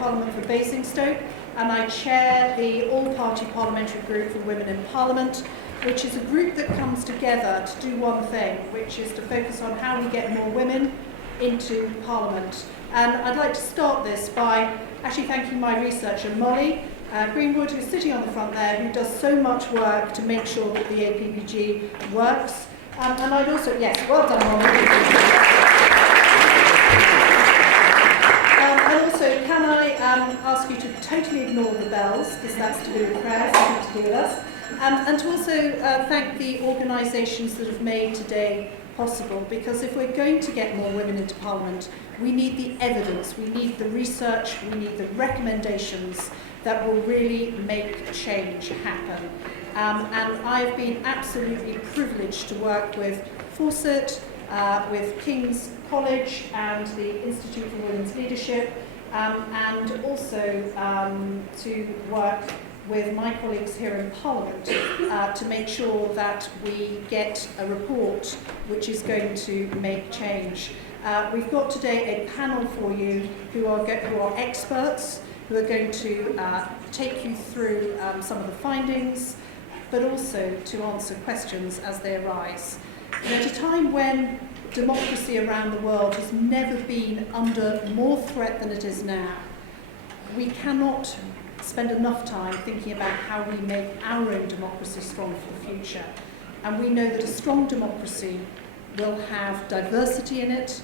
Parliament for Basingstoke, and I chair the All-Party Parliamentary Group for Women in Parliament, which is a group that comes together to do one thing, which is to focus on how we get more women into Parliament. And I'd like to start this by actually thanking my researcher, Molly Greenwood, who's sitting on the front there, who does so much work to make sure that the APPG works. And I'd also, yes, well done, Molly. And also, can I ask you to totally ignore the bells, because that's to do with prayers, nothing to do with us. And to also thank the organisations that have made today possible, because if we're going to get more women into Parliament, we need the evidence, we need the research, we need the recommendations that will really make change happen. And I've been absolutely privileged to work with Fawcett, with King's College and the Institute for Women's Leadership, and also to work with my colleagues here in Parliament to make sure that we get a report which is going to make change. We've got today a panel for you who are experts, who are going to take you through some of the findings, but also to answer questions as they arise. And at a time when democracy around the world has never been under more threat than it is now, we cannot spend enough time thinking about how we make our own democracy strong for the future. And we know that a strong democracy will have diversity in it,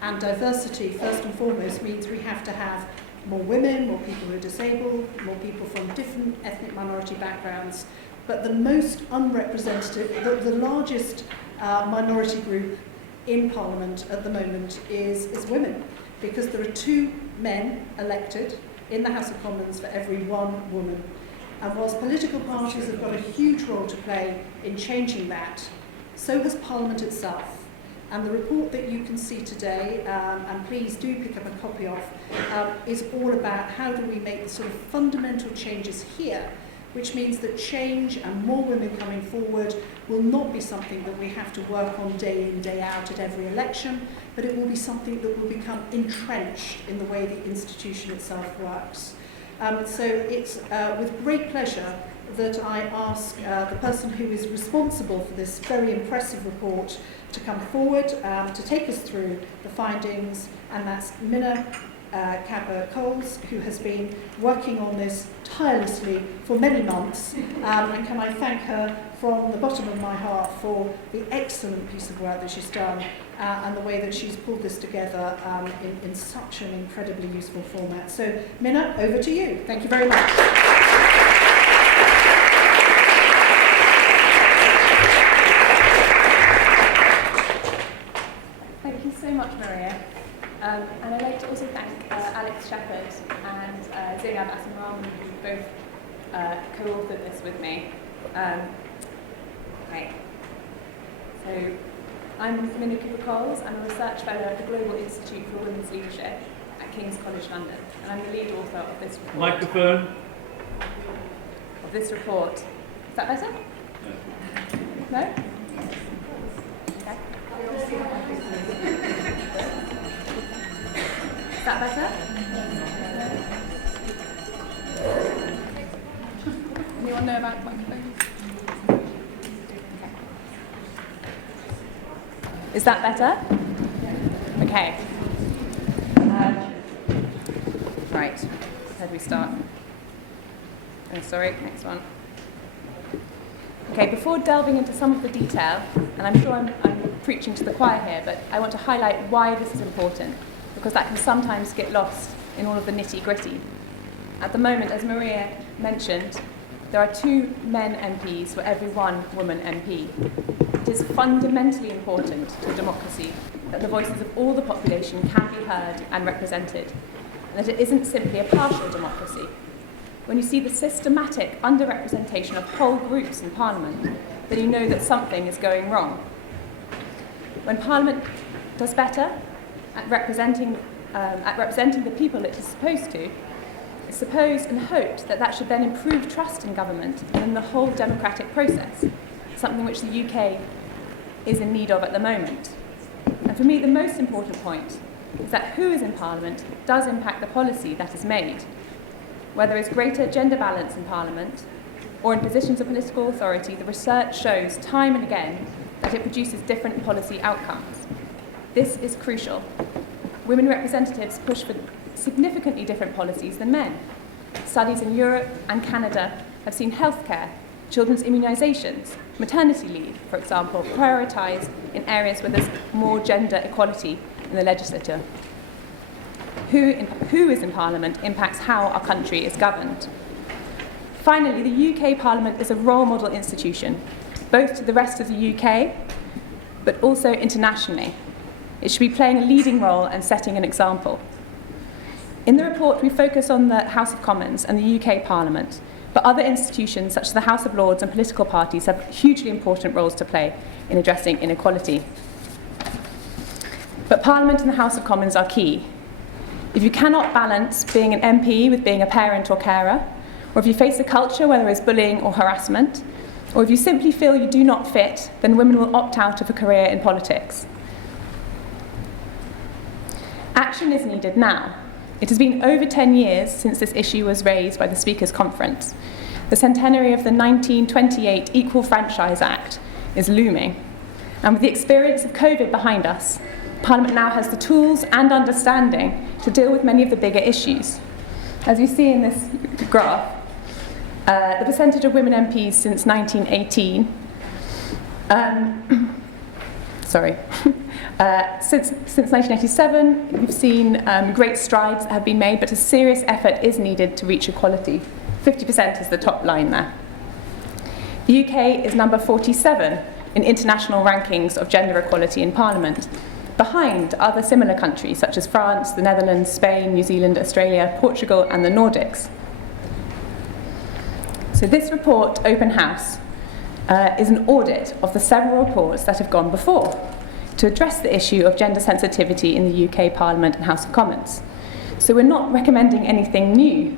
and diversity, first and foremost, means we have to have more women, more people who are disabled, more people from different ethnic minority backgrounds. But the most unrepresentative, the largest minority group in Parliament at the moment is women, because there are 2 men elected in the House of Commons for every 1 woman. And whilst political parties have got a huge role to play in changing that, so has Parliament itself. And the report that you can see today, and please do pick up a copy of, is all about how do we make the sort of fundamental changes here, which means that change and more women coming forward will not be something that we have to work on day in, day out at every election, but it will be something that will become entrenched in the way the institution itself works. So it's with great pleasure that I ask the person who is responsible for this very impressive report to come forward to take us through the findings, and that's Minna Cowper-Coles, who has been working on this tirelessly for many months, and can I thank her from the bottom of my heart for the excellent piece of work that she's done and the way that she's pulled this together in such an incredibly useful format. So Minna, over to you. Thank you very much. Thank you so much, Maria. And I'd like to also thank Alex Shepherd and Zainab Asamarama, who both co-authored this with me. Okay. So I'm Minna Cowper-Coles. I'm a research fellow at the Global Institute for Women's Leadership at King's College London, and I'm the lead author of this report. Microphone. Of this report. Is that better? No? Okay. Is that better? Anyone know about microphones? Okay. Is that better? Okay. Right. How do we start? Oh, sorry, next one. Okay, before delving into some of the detail, and I'm sure I'm preaching to the choir here, but I want to highlight why this is important, because that can sometimes get lost in all of the nitty-gritty. At the moment, as Maria mentioned, there are 2 men MPs for every 1 woman MP. It is fundamentally important to democracy that the voices of all the population can be heard and represented, and that it isn't simply a partial democracy. When you see the systematic underrepresentation of whole groups in Parliament, then you know that something is going wrong. When Parliament does better at representing the people it is supposed to, it's supposed and hoped that that should then improve trust in government and in the whole democratic process, something which the UK is in need of at the moment. And for me, the most important point is that who is in Parliament does impact the policy that is made. Where there is greater gender balance in Parliament or in positions of political authority, the research shows time and again that it produces different policy outcomes. This is crucial. Women representatives push for significantly different policies than men. Studies in Europe and Canada have seen healthcare, children's immunisations, maternity leave, for example, prioritised in areas where there's more gender equality in the legislature. Who is in Parliament impacts how our country is governed. Finally, the UK Parliament is a role model institution, both to the rest of the UK, but also internationally. It should be playing a leading role and setting an example. In the report, we focus on the House of Commons and the UK Parliament, but other institutions such as the House of Lords and political parties have hugely important roles to play in addressing inequality. But Parliament and the House of Commons are key. If you cannot balance being an MP with being a parent or carer, or if you face a culture where there is bullying or harassment, or if you simply feel you do not fit, then women will opt out of a career in politics. Action is needed now. It has been over 10 years since this issue was raised by the Speakers' Conference. The centenary of the 1928 Equal Franchise Act is looming. And with the experience of COVID behind us, Parliament now has the tools and understanding to deal with many of the bigger issues. As you see in this graph, the percentage of women MPs since 1918, since 1987, we've seen great strides that have been made, but a serious effort is needed to reach equality. 50% is the top line there. The UK is number 47 in international rankings of gender equality in Parliament, behind other similar countries such as France, the Netherlands, Spain, New Zealand, Australia, Portugal, and the Nordics. So this report, Open House, is an audit of the several reports that have gone before to address the issue of gender sensitivity in the UK Parliament and House of Commons. So we're not recommending anything new,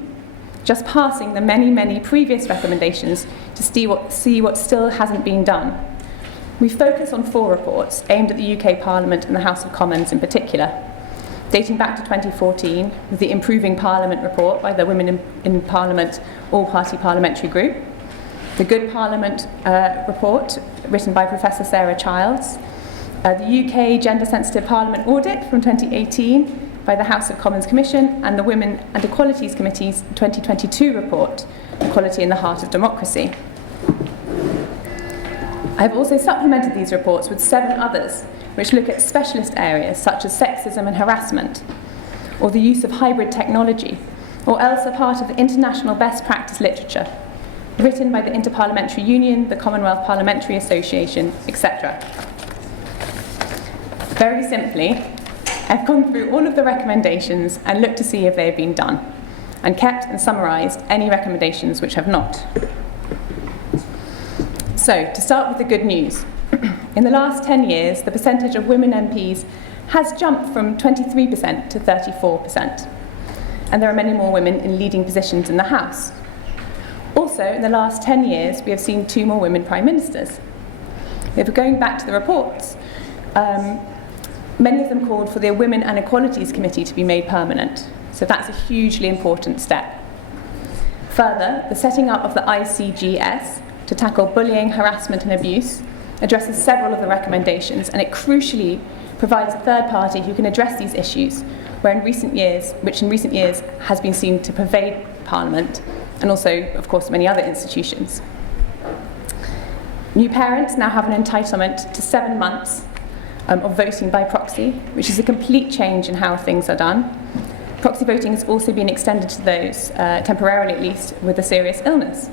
just passing the many, many previous recommendations to see what still hasn't been done. We focus on 4 reports aimed at the UK Parliament and the House of Commons in particular, dating back to 2014 with the Improving Parliament report by the Women in Parliament All-Party Parliamentary Group, the Good Parliament report written by Professor Sarah Childs, the UK Gender Sensitive Parliament Audit from 2018 by the House of Commons Commission, and the Women and Equalities Committee's 2022 report, Equality in the Heart of Democracy. I have also supplemented these reports with 7 others, which look at specialist areas such as sexism and harassment, or the use of hybrid technology, or else are part of the international best practice literature, written by the Interparliamentary Union, the Commonwealth Parliamentary Association, etc. Very simply, I've gone through all of the recommendations and looked to see if they have been done, and kept and summarised any recommendations which have not. So, to start with the good news. In the last 10 years, the percentage of women MPs has jumped from 23% to 34%. And there are many more women in leading positions in the House. Also, in the last 10 years, we have seen 2 more women Prime Ministers. If we're going back to the reports, many of them called for the Women and Equalities Committee to be made permanent. So that's a hugely important step. Further, the setting up of the ICGS to tackle bullying, harassment and abuse addresses several of the recommendations, and it crucially provides a third party who can address these issues, which in recent years has been seen to pervade Parliament and also, of course, many other institutions. New parents now have an entitlement to 7 months of voting by proxy, which is a complete change in how things are done. Proxy voting has also been extended to those, temporarily at least, with a serious illness.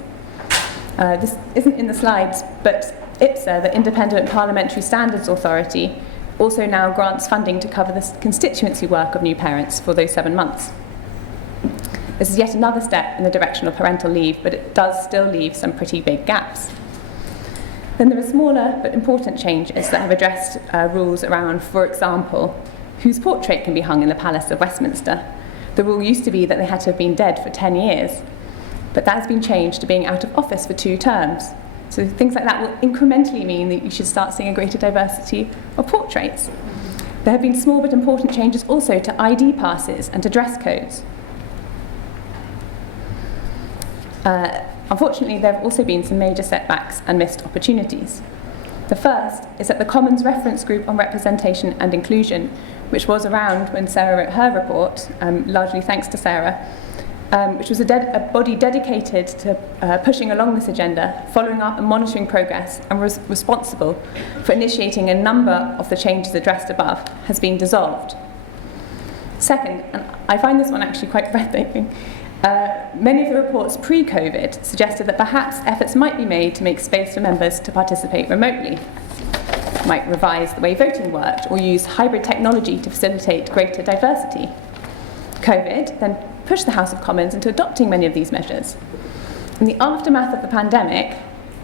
This isn't in the slides, but IPSA, the Independent Parliamentary Standards Authority, also now grants funding to cover the constituency work of new parents for those 7 months. This is yet another step in the direction of parental leave, but it does still leave some pretty big gaps. Then there are smaller but important changes that have addressed rules around, for example, whose portrait can be hung in the Palace of Westminster. The rule used to be that they had to have been dead for 10 years, but that has been changed to being out of office for 2 terms. So things like that will incrementally mean that you should start seeing a greater diversity of portraits. There have been small but important changes also to ID passes and to dress codes. Unfortunately, there have also been some major setbacks and missed opportunities. The first is that the Commons Reference Group on Representation and Inclusion, which was around when Sarah wrote her report, largely thanks to Sarah, which was a body dedicated to pushing along this agenda, following up and monitoring progress, and was responsible for initiating a number of the changes addressed above, has been dissolved. Second, and I find this one actually quite breathtaking, many of the reports pre-COVID suggested that perhaps efforts might be made to make space for members to participate remotely, might revise the way voting worked, or use hybrid technology to facilitate greater diversity. COVID then pushed the House of Commons into adopting many of these measures. In the aftermath of the pandemic,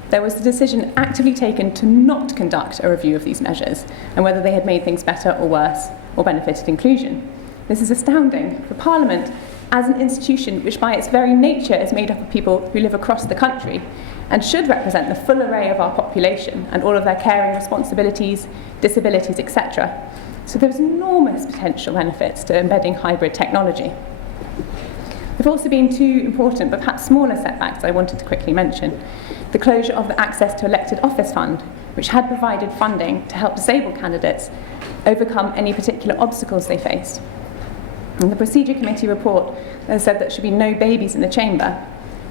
there was the decision actively taken to not conduct a review of these measures and whether they had made things better or worse or benefited inclusion. This is astounding for Parliament as an institution which by its very nature is made up of people who live across the country and should represent the full array of our population and all of their caring responsibilities, disabilities, etc. So there's enormous potential benefits to embedding hybrid technology. There have also been two important but perhaps smaller setbacks I wanted to quickly mention. The closure of the Access to Elected Office Fund, which had provided funding to help disabled candidates overcome any particular obstacles they faced. And the Procedure Committee report said that there should be no babies in the chamber,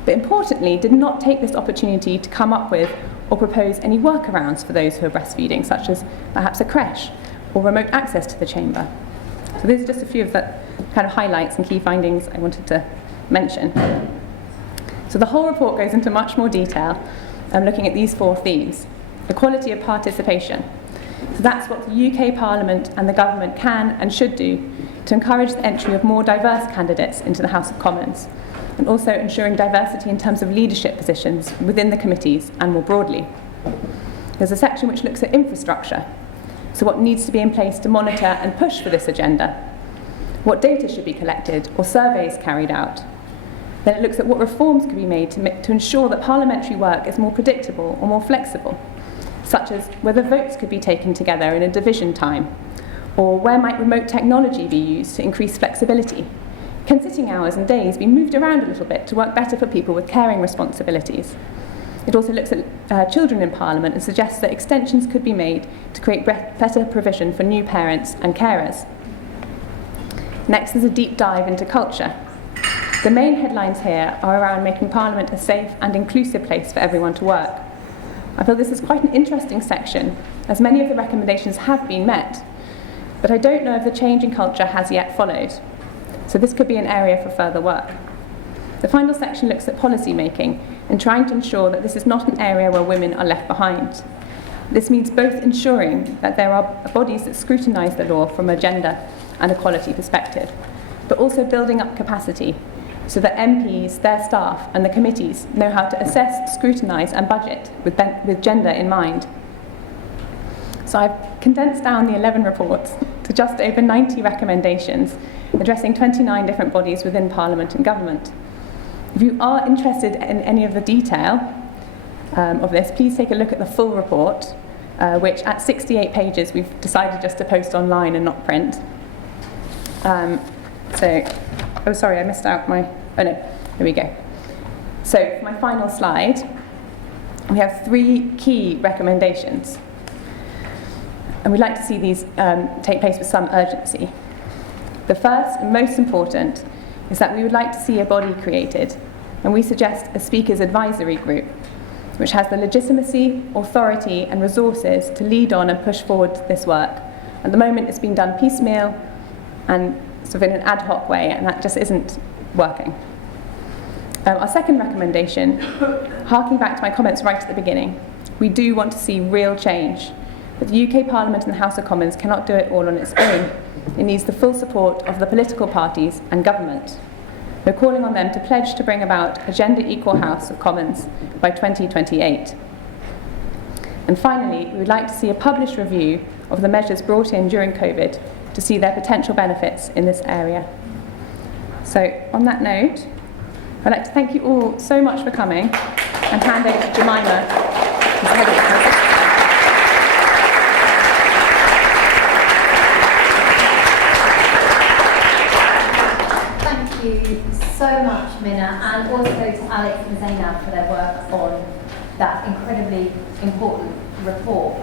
but importantly did not take this opportunity to come up with or propose any workarounds for those who are breastfeeding, such as perhaps a creche or remote access to the chamber. So these are just a few of the kind of highlights and key findings I wanted to mention. So the whole report goes into much more detail, looking at these four themes. Equality of participation. So that's what the UK Parliament and the government can and should do to encourage the entry of more diverse candidates into the House of Commons, and also ensuring diversity in terms of leadership positions within the committees and more broadly. There's a section which looks at infrastructure, so what needs to be in place to monitor and push for this agenda, what data should be collected or surveys carried out. Then it looks at what reforms could be made to ensure that parliamentary work is more predictable or more flexible, such as whether votes could be taken together in a division time, or where might remote technology be used to increase flexibility? Can sitting hours and days be moved around a little bit to work better for people with caring responsibilities? It also looks at children in Parliament and suggests that extensions could be made to create better provision for new parents and carers. Next is a deep dive into culture. The main headlines here are around making Parliament a safe and inclusive place for everyone to work. I feel this is quite an interesting section, as many of the recommendations have been met, but I don't know if the change in culture has yet followed. So this could be an area for further work. The final section looks at policy making and trying to ensure that this is not an area where women are left behind. This means both ensuring that there are bodies that scrutinise the law from a gender and equality perspective, but also building up capacity so that MPs, their staff and the committees know how to assess, scrutinise and budget with gender in mind. So I've condensed down the 11 reports to just over 90 recommendations, addressing 29 different bodies within Parliament and government. If you are interested in any of the detail of this, please take a look at the full report, which at 68 pages we've decided just to post online and not print. Oh sorry, I missed out my, oh no, here we go. So for my final slide, we have 3 key recommendations. And we'd like to see these take place with some urgency. The first and most important is that we would like to see a body created, and we suggest a Speakers Advisory Group, which has the legitimacy, authority and resources to lead on and push forward this work. At the moment it's being done piecemeal and sort of in an ad hoc way, and that just isn't working. Our second recommendation, harking back to my comments right at the beginning, we do want to see real change. But the UK Parliament and the House of Commons cannot do it all on its own. It needs the full support of the political parties and government. We're calling on them to pledge to bring about a gender-equal House of Commons by 2028. And finally, we would like to see a published review of the measures brought in during COVID to see their potential benefits in this area. So, on that note, I'd like to thank you all so much for coming and hand over to Jemima, who's head of the much, Minna, and also to Alex and Zainab for their work on that incredibly important report.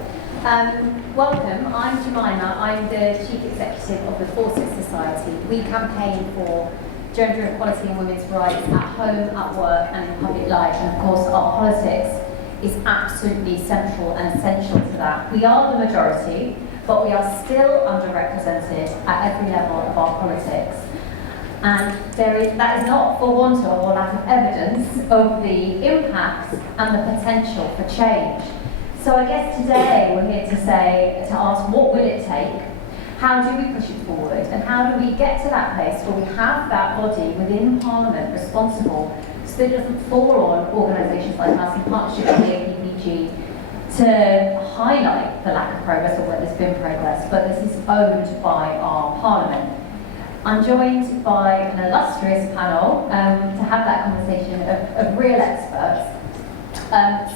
Welcome, I'm Jemima. I'm the Chief Executive of the Fawcett Society. We campaign for gender equality and women's rights at home, at work and in public life, and of course our politics is absolutely central and essential to that. We are the majority, but we are still underrepresented at every level of our politics. And that is not for want of or lack of evidence of the impact and the potential for change. So I guess today we're here to ask what will it take, how do we push it forward, and how do we get to that place where we have that body within Parliament responsible so that it doesn't fall on organisations like us in partnership with the APPG to highlight the lack of progress or where there's been progress, but this is owned by our Parliament. I'm joined by an illustrious panel to have that conversation of real experts.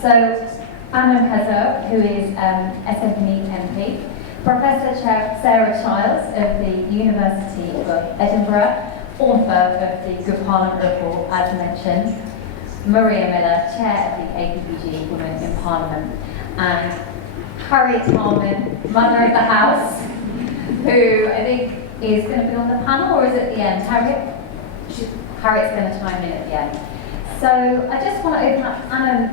So Anum, who is SNP MP, Professor Sarah Childs of the University of Edinburgh, author of the Good Parliament Report, as mentioned, Maria Miller, Chair of the APPG Women in Parliament, and Harriet Harman, Mother of the House, who I think is going to be on the panel, or is it at the end? Harriet's going to chime in at the end. So I just want to open up, Anum,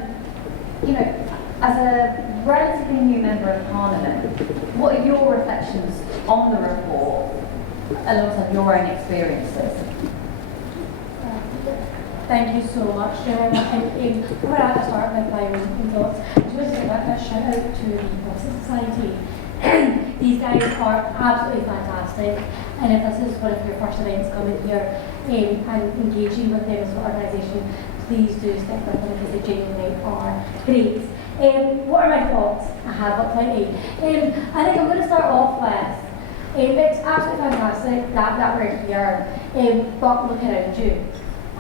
as a relatively new member of Parliament, what are your reflections on the report alongside your own experiences? Thank you so much, Joanna. And before I start with my own thoughts, I just want to give a shout out to the Fawcett Society. These guys are absolutely fantastic, and if this is one of your first events coming here and engaging with them as an organisation, please do stick with them because they genuinely are great. What are my thoughts? I have got plenty. I think I'm going to start off with, it's absolutely fantastic that we're here, but look around you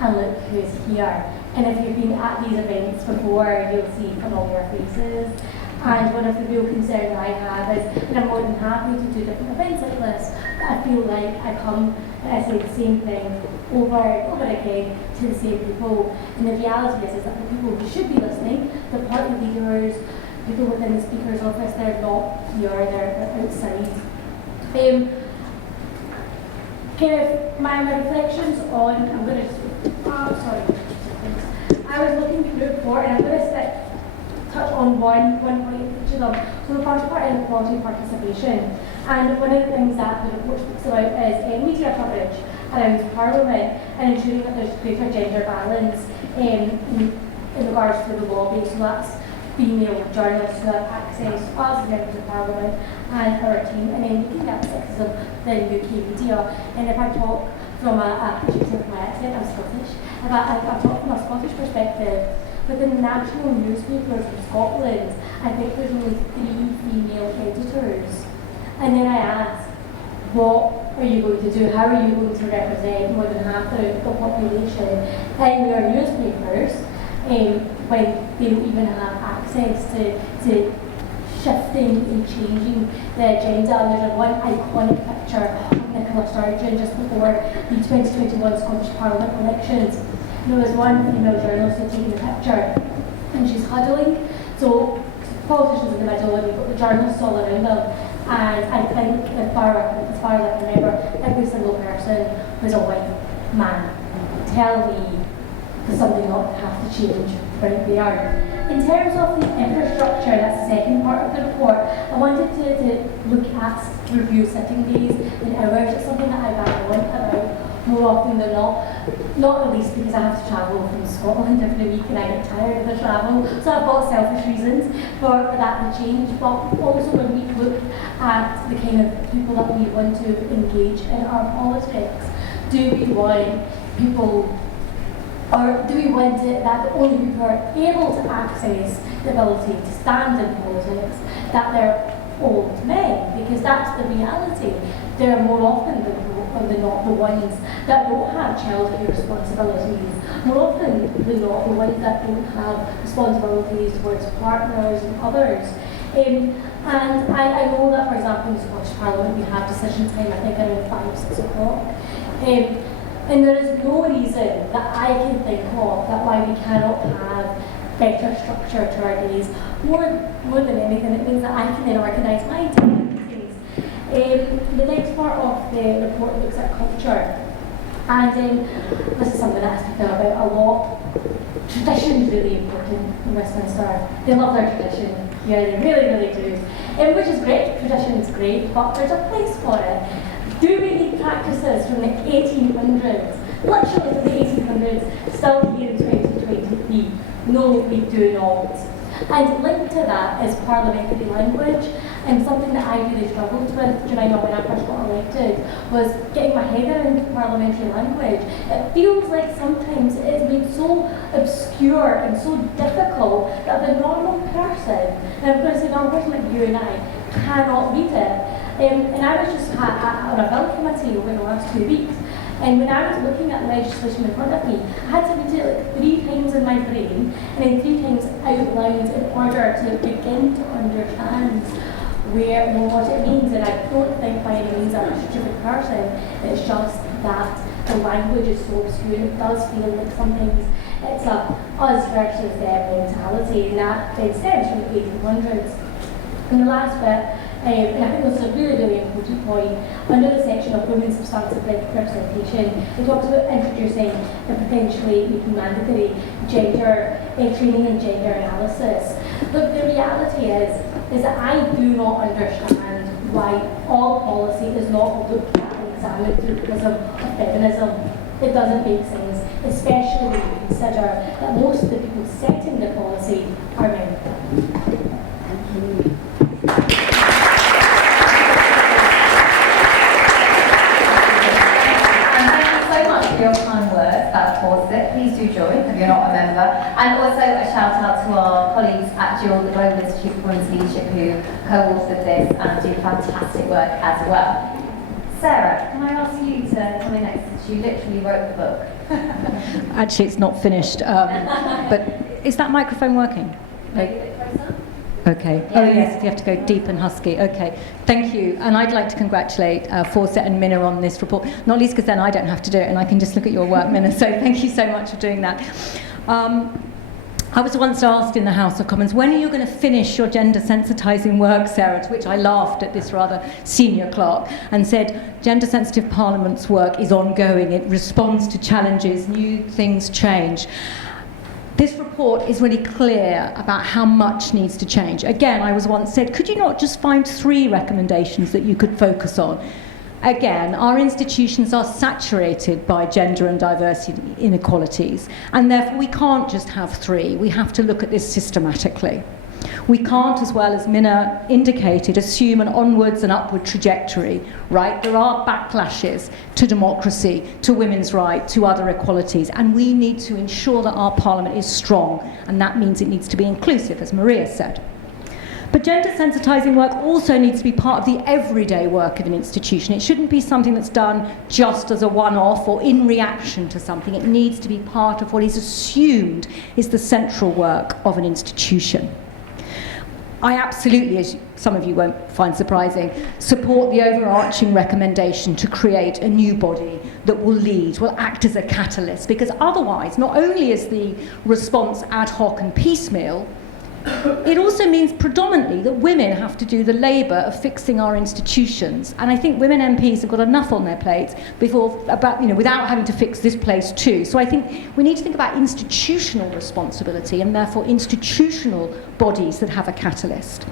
and look who's here. And if you've been at these events before, you'll see familiar faces. And one of the real concerns I have is, and I'm more than happy to do different events like this, but I feel like I come and I say the same thing over and over again to the same people. And the reality is that the people who should be listening, the party leaders, people within the Speaker's office, they're not here, they're outside. Kind of my reflections on, I'm going to, I was looking through the report and I'm going to touch on one point in each of them. So the first part is equality participation. And one of the things that the report speaks about is media coverage around Parliament and ensuring that there's greater gender balance in regards to the lobby. So that's female journalists who have access to us as members of Parliament and our team, and then looking at sexism within UK media. And if I talk from a particular my accent, I'm Scottish. If I talk from a Scottish perspective, within the national newspapers in Scotland, I think there's only 3 female editors. And then I ask, what are you going to do? How are you going to represent more than half the population in your newspapers when they don't even have access to shifting and changing the agenda? And there's one iconic picture of Nicola Sturgeon just before the 2021 Scottish Parliament elections. There was one female journalist who taking the picture and she's huddling. So politicians in the middle and you've got the journalists all around them. And I think as far as I can remember, every single person was a white man. Tell me there's something not has to change right there. In terms of the infrastructure, that's the second part of the report, I wanted to look at review sitting days and hours. It's something that I bang on about more often than not at least because I have to travel from Scotland every week and I get tired of the travel. So I've got selfish reasons for that to change, but also when we look at the kind of people that we want to engage in our politics, do we want people, or do we want it that the only people who are able to access the ability to stand in politics, that they're old men? Because that's the reality. They're more often than not the ones that don't have childcare responsibilities, more often than not the ones that don't have responsibilities towards partners and others. And I know that, for example, in the Scottish Parliament we have decision time, I think around 5-6 o'clock. And there is no reason that I can think of that why we cannot have better structure to our days. More than anything, it means that I can then organise my days. The next part of the report looks at culture. And this is something that I speak about a lot. Tradition is really important in Westminster. They love their tradition. Yeah, they really, really do. Which is great. Tradition is great, but there's a place for it. Do we need practices from the 1800s, literally from the 1800s, still here in 2023? No, we do not. And linked to that is parliamentary language, and something that I really struggled with, Jemima, when I first got elected, was getting my head around parliamentary language. It feels like sometimes it's made so obscure and so difficult that the normal person, and I'm going to say normal person like you and I, cannot read it. And I was just on a bill committee over the last 2 weeks, and when I was looking at the legislation in front of me, I had to read it like 3 times in my brain, and then 3 times out loud in order to begin to understand what it means. And I don't think by any means I'm a stupid person. It's just that the language is so obscure. It does feel like sometimes it's a us versus them mentality, and that stems from the 1800s. And the last bit, and I think this is a really, really important point, under the section of women's substantive representation, it talks about introducing and potentially making mandatory gender training and gender analysis. Look, the reality is that I do not understand why all policy is not looked at and examined through the prism of feminism. It doesn't make sense, especially when you consider that most of the people setting the policy are men. Thank you. Your kind words about Fawcett. Please do join if you're not a member. And also a shout out to our colleagues at GIWL, the Global Institute for Women's Leadership, who co-authored this and do fantastic work as well. Sarah, can I ask you to come in next, since you literally wrote the book? Actually, it's not finished, but is that microphone working? Maybe a bit closer? Okay. Oh yes, you have to go deep and husky. Okay, thank you. And I'd like to congratulate Fawcett and Minna on this report, not least because then I don't have to do it and I can just look at your work, Minna. So thank you so much for doing that. I was once asked in the House of Commons, when are you going to finish your gender sensitising work, Sarah? To which I laughed at this rather senior clerk and said, gender sensitive Parliament's work is ongoing. It responds to challenges, new things change. This report is really clear about how much needs to change. Again, I was once said, could you not just find 3 recommendations that you could focus on? Again, our institutions are saturated by gender and diversity inequalities, and therefore we can't just have 3. We have to look at this systematically. We can't, as well as Minna indicated, assume an onwards and upward trajectory, right? There are backlashes to democracy, to women's rights, to other equalities, and we need to ensure that our Parliament is strong, and that means it needs to be inclusive, as Maria said. But gender sensitising work also needs to be part of the everyday work of an institution. It shouldn't be something that's done just as a one-off or in reaction to something. It needs to be part of what is assumed is the central work of an institution. I absolutely, as some of you won't find surprising, support the overarching recommendation to create a new body that will lead, will act as a catalyst, because otherwise, not only is the response ad hoc and piecemeal, it also means predominantly that women have to do the labour of fixing our institutions. And I think women MPs have got enough on their plates without having to fix this place too. So I think we need to think about institutional responsibility and therefore institutional bodies that have a catalyst.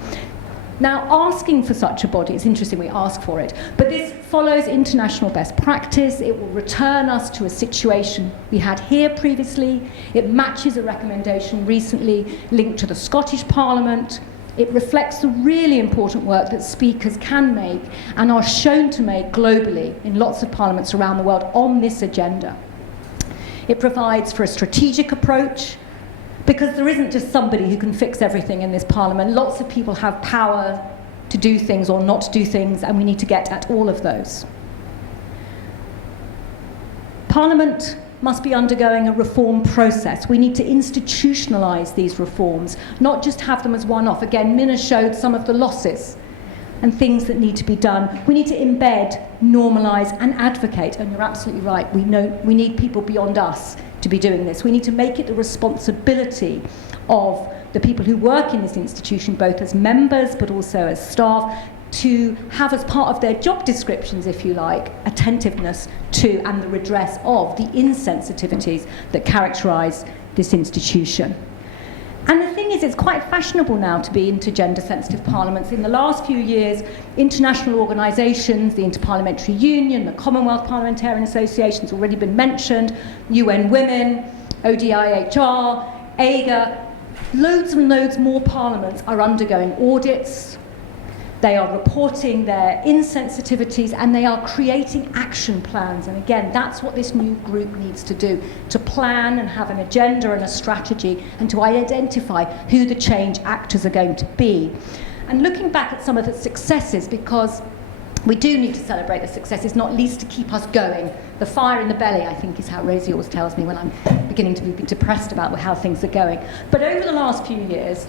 Now, asking for such a body, it's interesting we ask for it, but this follows international best practice. It will return us to a situation we had here previously. It matches a recommendation recently linked to the Scottish Parliament. It reflects the really important work that speakers can make and are shown to make globally in lots of parliaments around the world on this agenda. It provides for a strategic approach, because there isn't just somebody who can fix everything in this Parliament. Lots of people have power to do things or not to do things, and we need to get at all of those. Parliament must be undergoing a reform process. We need to institutionalise these reforms, not just have them as one-off. Again, Minna showed some of the losses and things that need to be done. We need to embed, normalise and advocate, and you're absolutely right, we need people beyond us to be doing this. We need to make it a responsibility of the people who work in this institution, both as members but also as staff, to have as part of their job descriptions, if you like, attentiveness to and the redress of the insensitivities that characterise this institution. And the thing is, it's quite fashionable now to be into gender-sensitive parliaments. In the last few years, international organisations, the Interparliamentary Union, the Commonwealth Parliamentarian Association has already been mentioned, UN Women, ODIHR, AGA, loads and loads more parliaments are undergoing audits. They are reporting their insensitivities and they are creating action plans. And again, that's what this new group needs to do, to plan and have an agenda and a strategy and to identify who the change actors are going to be. And looking back at some of the successes, because we do need to celebrate the successes, not least to keep us going. The fire in the belly, I think, is how Rosie always tells me when I'm beginning to be depressed about how things are going. But over the last few years,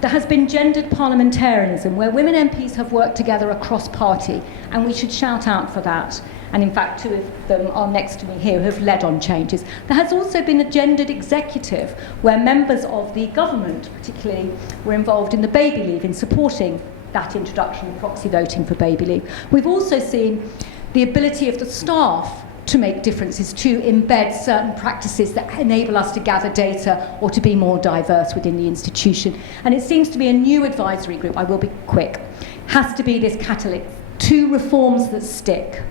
there has been gendered parliamentarianism, where women MPs have worked together across party, and we should shout out for that. And in fact, two of them are next to me here who have led on changes. There has also been a gendered executive, where members of the government, particularly, were involved in the baby leave, in supporting that introduction of proxy voting for baby leave. We've also seen the ability of the staff to make differences, to embed certain practices that enable us to gather data or to be more diverse within the institution. And it seems to be a new advisory group, I will be quick, has to be this catalyst to reforms that stick.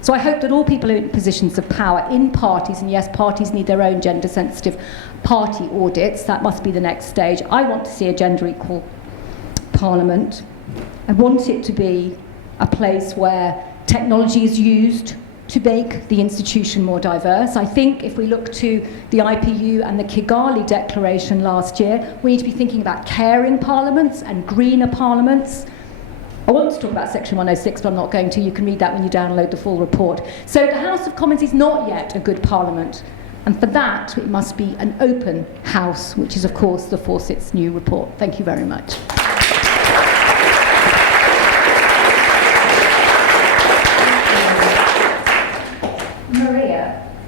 So I hope that all people in positions of power in parties, and yes, parties need their own gender-sensitive party audits, that must be the next stage. I want to see a gender-equal parliament. I want it to be a place where technology is used to make the institution more diverse. I think if we look to the IPU and the Kigali Declaration last year, we need to be thinking about caring parliaments and greener parliaments. I want to talk about Section 106, but I'm not going to. You can read that when you download the full report. So the House of Commons is not yet a good parliament. And for that, it must be an open house, which is, of course, the Fawcett's new report. Thank you very much.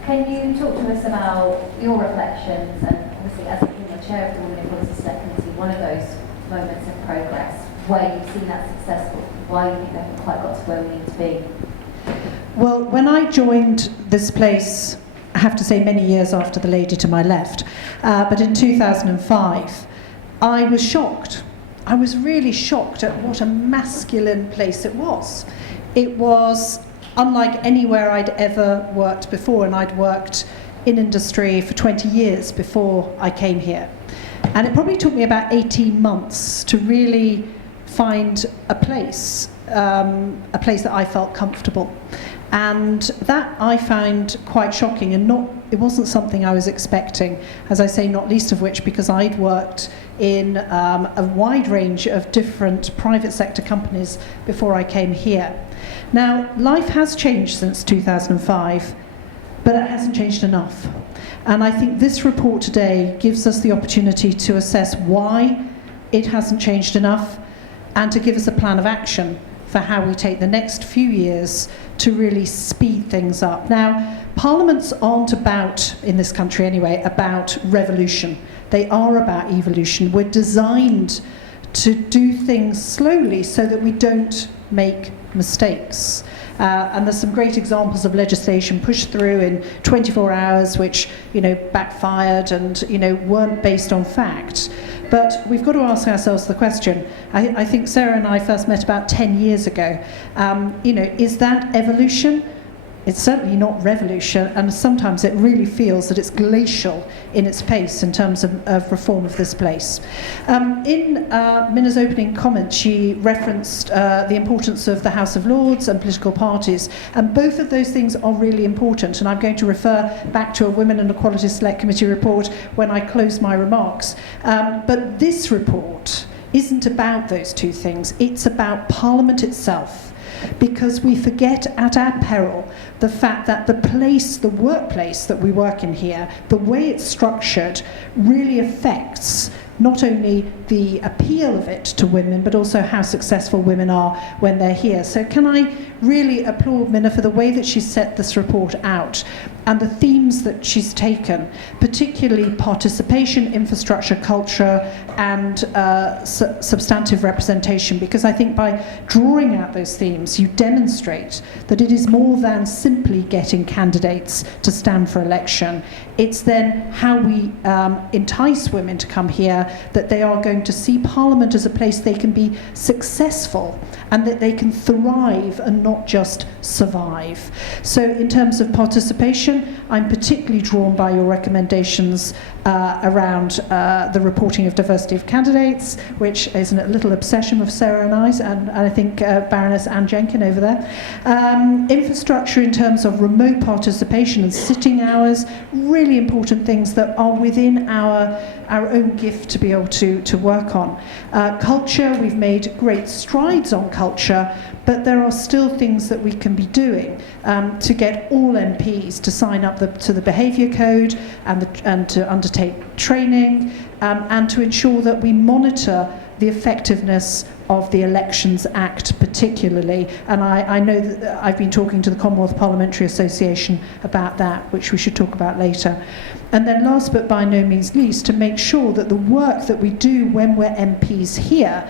Can you talk to us about your reflections, and obviously as the chair of the Women in Policy Select Committee, one of those moments of progress where you've seen that successful, why you think they haven't quite got to where we need to be? Well, when I joined this place, I have to say many years after the lady to my left, but in 2005, I was shocked. I was really shocked at what a masculine place it was. It was unlike anywhere I'd ever worked before, and I'd worked in industry for 20 years before I came here. And it probably took me about 18 months to really find a place that I felt comfortable. And that I found quite shocking, and it wasn't something I was expecting, as I say, not least of which because I'd worked in a wide range of different private sector companies before I came here. Now, life has changed since 2005, but it hasn't changed enough. And I think this report today gives us the opportunity to assess why it hasn't changed enough and to give us a plan of action for how we take the next few years to really speed things up. Now, parliaments aren't about, in this country anyway, about revolution. They are about evolution. We're designed to do things slowly so that we don't make mistakes. And there's some great examples of legislation pushed through in 24 hours, which, backfired and, weren't based on fact. But we've got to ask ourselves the question. I think Sarah and I first met about 10 years ago. Is that evolution? It's certainly not revolution, and sometimes it really feels that it's glacial in its pace in terms of reform of this place. In Minna's opening comment, she referenced the importance of the House of Lords and political parties, and both of those things are really important, and I'm going to refer back to a Women and Equality Select Committee report when I close my remarks. But this report isn't about those two things. It's about Parliament itself. Because we forget at our peril the fact that the workplace that we work in here, the way it's structured, really affects not only the appeal of it to women, but also how successful women are when they're here. So can I really applaud Minna for the way that she's set this report out and the themes that she's taken, particularly participation, infrastructure, culture, and substantive representation, because I think by drawing out those themes, you demonstrate that it is more than simply getting candidates to stand for election. It's then how we entice women to come here, that they are going to see Parliament as a place they can be successful and that they can thrive and not just survive. So in terms of participation, I'm particularly drawn by your recommendations around the reporting of diversity of candidates, which is a little obsession of Sarah and I's, and I think Baroness Anne Jenkin over there. Infrastructure in terms of remote participation and sitting hours, really important things that are within our own gift to be able to work on. Culture, we've made great strides on culture, but there are still things that we can be doing to get all MPs to sign up to the behaviour code and to undertake training and to ensure that we monitor the effectiveness of the Elections Act particularly, and I know that I've been talking to the Commonwealth Parliamentary Association about that, which we should talk about later. And then last but by no means least, to make sure that the work that we do when we're MPs here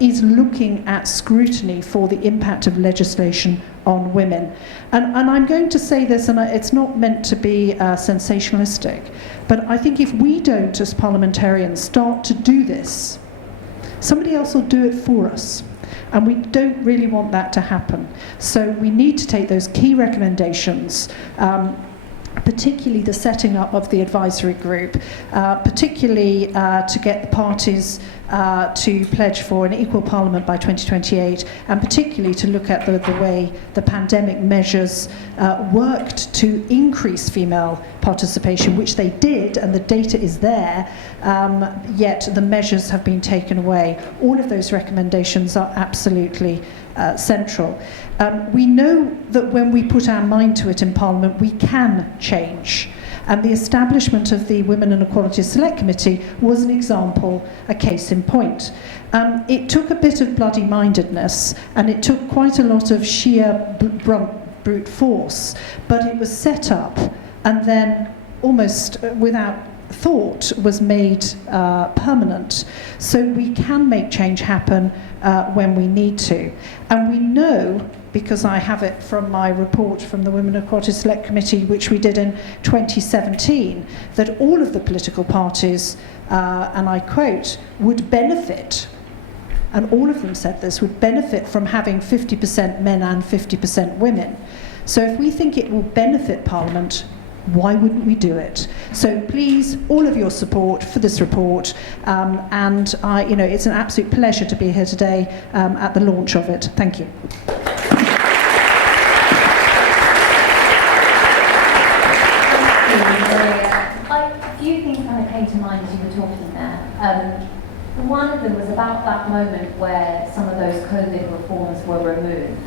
is looking at scrutiny for the impact of legislation on women. And I'm going to say this, and it's not meant to be sensationalistic, but I think if we don't, as parliamentarians, start to do this, somebody else will do it for us. And we don't really want that to happen. So we need to take those key recommendations, particularly the setting up of the advisory group, particularly to get the parties to pledge for an equal parliament by 2028, and particularly to look at the way the pandemic measures worked to increase female participation, which they did, and the data is there, yet the measures have been taken away. All of those recommendations are absolutely central. We know that when we put our mind to it in Parliament, we can change. And the establishment of the Women and Equality Select Committee was an example, a case in point. It took a bit of bloody-mindedness, and it took quite a lot of sheer brute force, but it was set up and then almost without thought was made permanent. So we can make change happen when we need to. And we know, because I have it from my report from the Women and Equality Select Committee, which we did in 2017, that all of the political parties, and I quote, would benefit, and all of them said this, would benefit from having 50% men and 50% women. So if we think it will benefit Parliament, why wouldn't we do it? So please, all of your support for this report, and it's an absolute pleasure to be here today at the launch of it. Thank you. A few things kind of came to mind as you were talking there. One of them was about that moment where some of those COVID reforms were removed.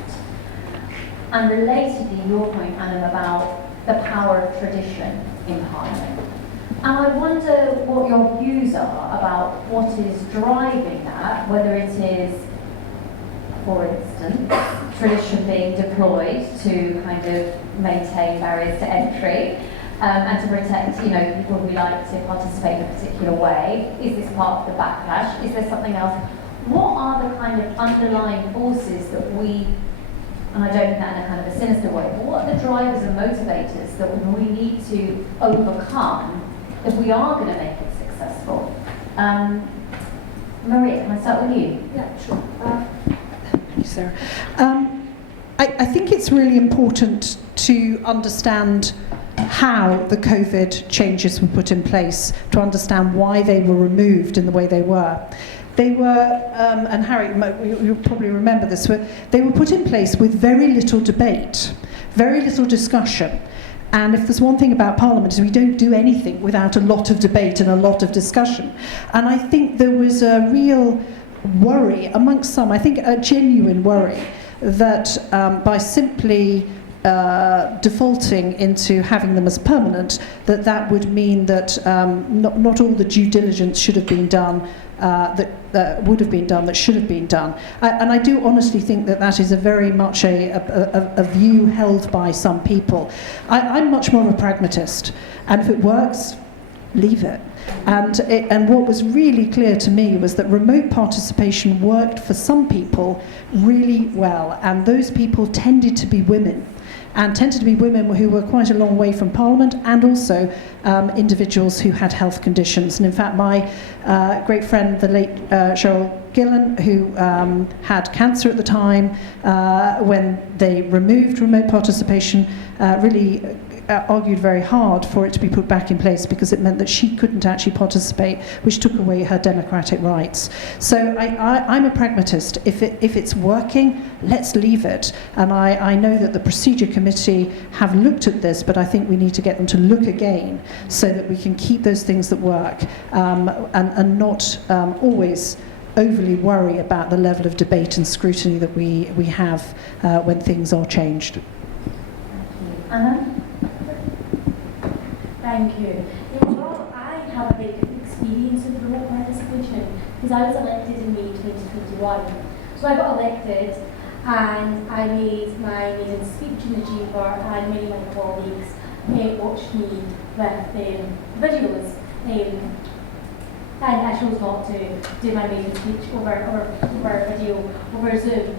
And relatedly, your point, Anum, about the power of tradition in Parliament. And I wonder what your views are about what is driving that, whether it is, for instance, tradition being deployed to kind of maintain barriers to entry, and to protect, people who like to participate in a particular way. Is this part of the backlash? Is there something else? What are the kind of underlying forces that we, and I don't mean that in a kind of a sinister way, but what are the drivers and motivators that we need to overcome if we are going to make it successful? Maria, can I start with you? Yeah, sure. Thank you, Sarah. I think it's really important to understand how the COVID changes were put in place, to understand why they were removed in the way they were. They were, and Harriet, you'll probably remember this, they were put in place with very little debate, very little discussion. And if there's one thing about Parliament is we don't do anything without a lot of debate and a lot of discussion. And I think there was a real worry amongst some, I think a genuine worry, that by simply defaulting into having them as permanent, that would mean that not all the due diligence should have been done that would have been done, that should have been done. And I do honestly think that is a very much a view held by some people. I'm much more of a pragmatist, and if it works, leave it. And what was really clear to me was that remote participation worked for some people really well, and those people tended to be women. And tended to be women who were quite a long way from Parliament, and also individuals who had health conditions. And in fact, my great friend, the late Cheryl Gillan, who had cancer at the time, when they removed remote participation, really argued very hard for it to be put back in place, because it meant that she couldn't actually participate, which took away her democratic rights. So I'm a pragmatist. If it's working, let's leave it. And I know that the procedure committee have looked at this, but I think we need to get them to look again so that we can keep those things that work, and not always overly worry about the level of debate and scrutiny that we have when things are changed. Anum? Thank you. Well, I have a very different experience with remote participation, because I was elected in May 2021. So I got elected, and I made my maiden speech in the chamber, and many of my colleagues watched me with videos. And I chose not to do my maiden speech over video, over Zoom.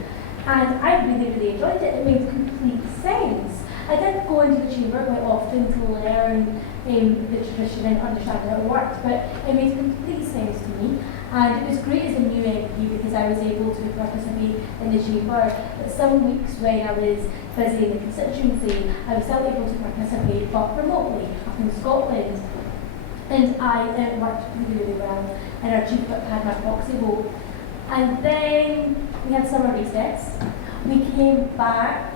And I really, really enjoyed it. It made complete sense. I did go into the chamber quite often to learn the tradition and understand how it worked, but it made complete sense to me. And it was great as a new MP because I was able to participate in the chamber. But some weeks when I was busy in the constituency, I was still able to participate, but remotely up in Scotland. And it worked really, really well. And our chief whip had my proxy vote. And then we had summer recess. We came back,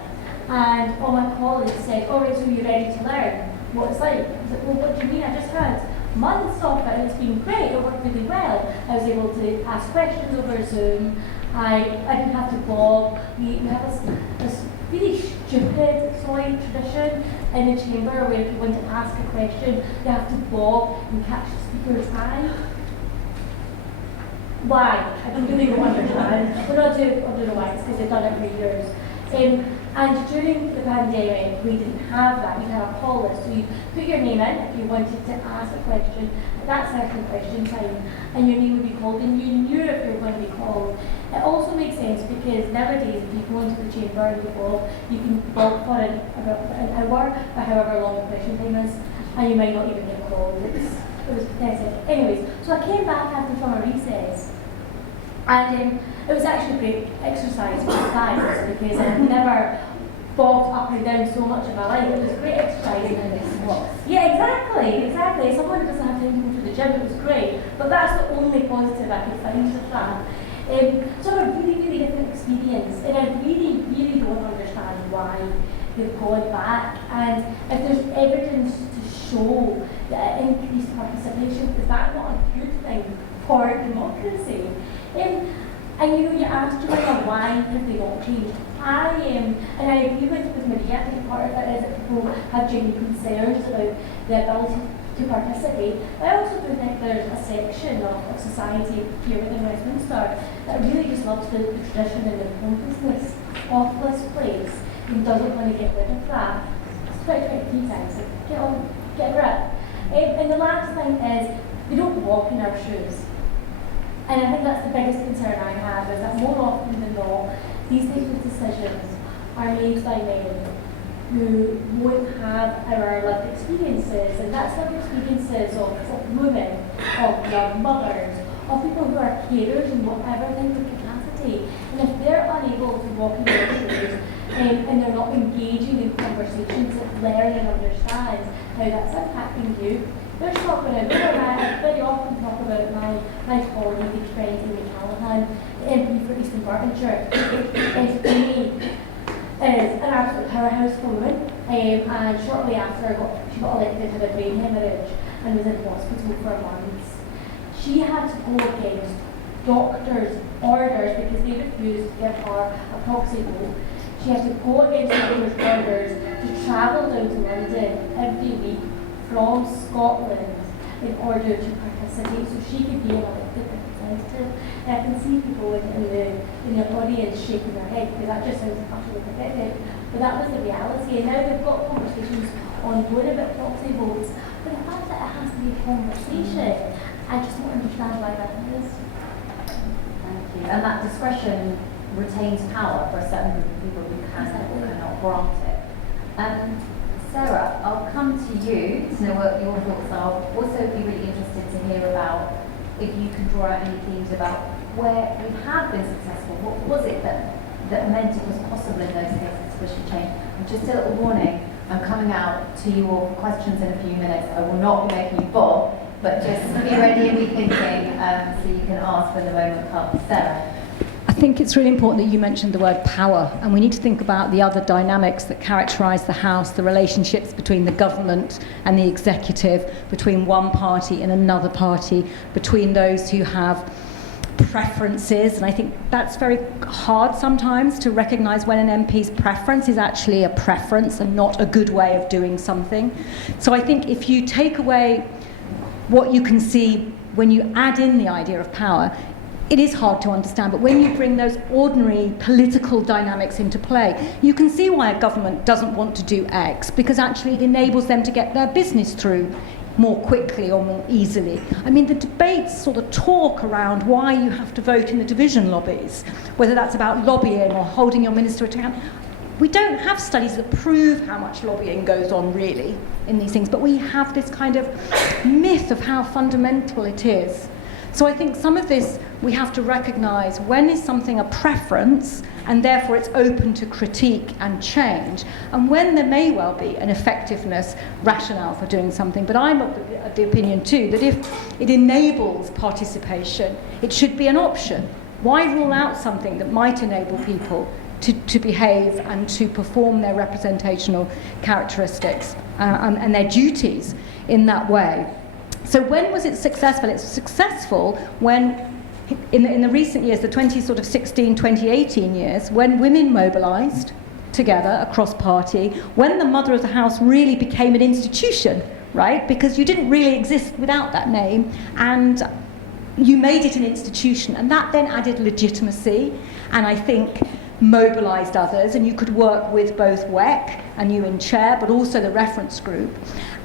and all my colleagues said, "All right, so you're ready to learn what it's like?" I was like, "Well, what do you mean? I just had months of it, and it's been great. It worked really well. I was able to ask questions over Zoom. I didn't have to blog. We have this really stupid, soy tradition in the chamber where if you want to ask a question, you have to blog and catch the speaker's eye. Why? I don't really understand. Well, I don't know why. It's because they've done it for years. And during the pandemic, we didn't have that. We had a call list. So you put your name in if you wanted to ask a question at that certain question time, and your name would be called, and you knew if you were going to be called. It also makes sense because nowadays, if you go into the chamber and you can blog for about an hour, or however long the question time is, and you might not even get called. It was pathetic. Anyways, so I came back after summer recess, and it was actually a great exercise for the thighs because I've never bobbed up and down so much in my life. It was a great exercise. Yeah, exactly. Someone who doesn't have time to go to the gym, it was great. But that's the only positive I could find with that. So I had a really, really different experience, and I really, really don't understand why they've gone back. And if there's evidence to show that increased participation, is that not a good thing for democracy? And you asked Joanna, why have they not changed? And I agree with Maria. I think part of it is that people have genuine concerns about the ability to participate. I also do think there's a section of society here within Westminster that really just loves the tradition and the pompousness of this place and doesn't want to get rid of that. It's quite 23 times, so get rid. And the last thing is, they don't walk in our shoes. And I think that's the biggest concern I have, is that more often than not, these types of decisions are made by men who won't have our lived experiences, and that's lived experiences of women, of young mothers, of people who are carers in whatever type of capacity. And if they're unable to walk in their shoes, and they're not engaging in conversations that learn and understand how that's impacting you, they're just not going to do that. I very often talk about my colleague and friend Amy Callahan, the MP for East Northamptonshire. Amy is an absolute powerhouse for women, and shortly after she got elected, had a brain hemorrhage and was in hospital for months. She had to go against doctors' orders because they refused to give her a proxy vote she had to go against the English borders to travel down to London every week from Scotland in order to participate, so she could be an elected representative. And I can see people in the audience shaking their head because that just sounds utterly pathetic. But that was the reality, and now we've got conversations ongoing about proxy votes. But the fact that it has to be a conversation, I just don't understand why that is. Thank you. And that discretion retains power for a certain group of people who can or cannot grant it. Sarah, I'll come to you to know what your thoughts are. Also be really interested to hear about if you can draw out any themes about where we have been successful. What was it that meant it was possible in those cases for change? And just a little warning, I'm coming out to you all for questions in a few minutes. I will not be making you bob, but just be ready and be thinking so you can ask when the moment comes. Sarah? I think it's really important that you mentioned the word power, and we need to think about the other dynamics that characterise the House, the relationships between the government and the executive, between one party and another party, between those who have preferences, and I think that's very hard sometimes to recognise when an MP's preference is actually a preference and not a good way of doing something. So I think if you take away what you can see when you add in the idea of power, it is hard to understand, but when you bring those ordinary political dynamics into play, you can see why a government doesn't want to do X, because actually it enables them to get their business through more quickly or more easily. I mean, the debates sort of talk around why you have to vote in the division lobbies, whether that's about lobbying or holding your minister to account. We don't have studies that prove how much lobbying goes on really in these things, but we have this kind of myth of how fundamental it is. So I think some of this we have to recognise when is something a preference and therefore it's open to critique and change, and when there may well be an effectiveness rationale for doing something. But I'm of the opinion too that if it enables participation, it should be an option. Why rule out something that might enable people to behave and to perform their representational characteristics and their duties in that way? So when was it successful? It's successful when, in the recent years, the 2016, 2018 years, when women mobilised together across party, when the Mother of the House really became an institution, right? Because you didn't really exist without that name, and you made it an institution, and that then added legitimacy, and I think mobilised others, and you could work with both WEC and you in chair, but also the reference group.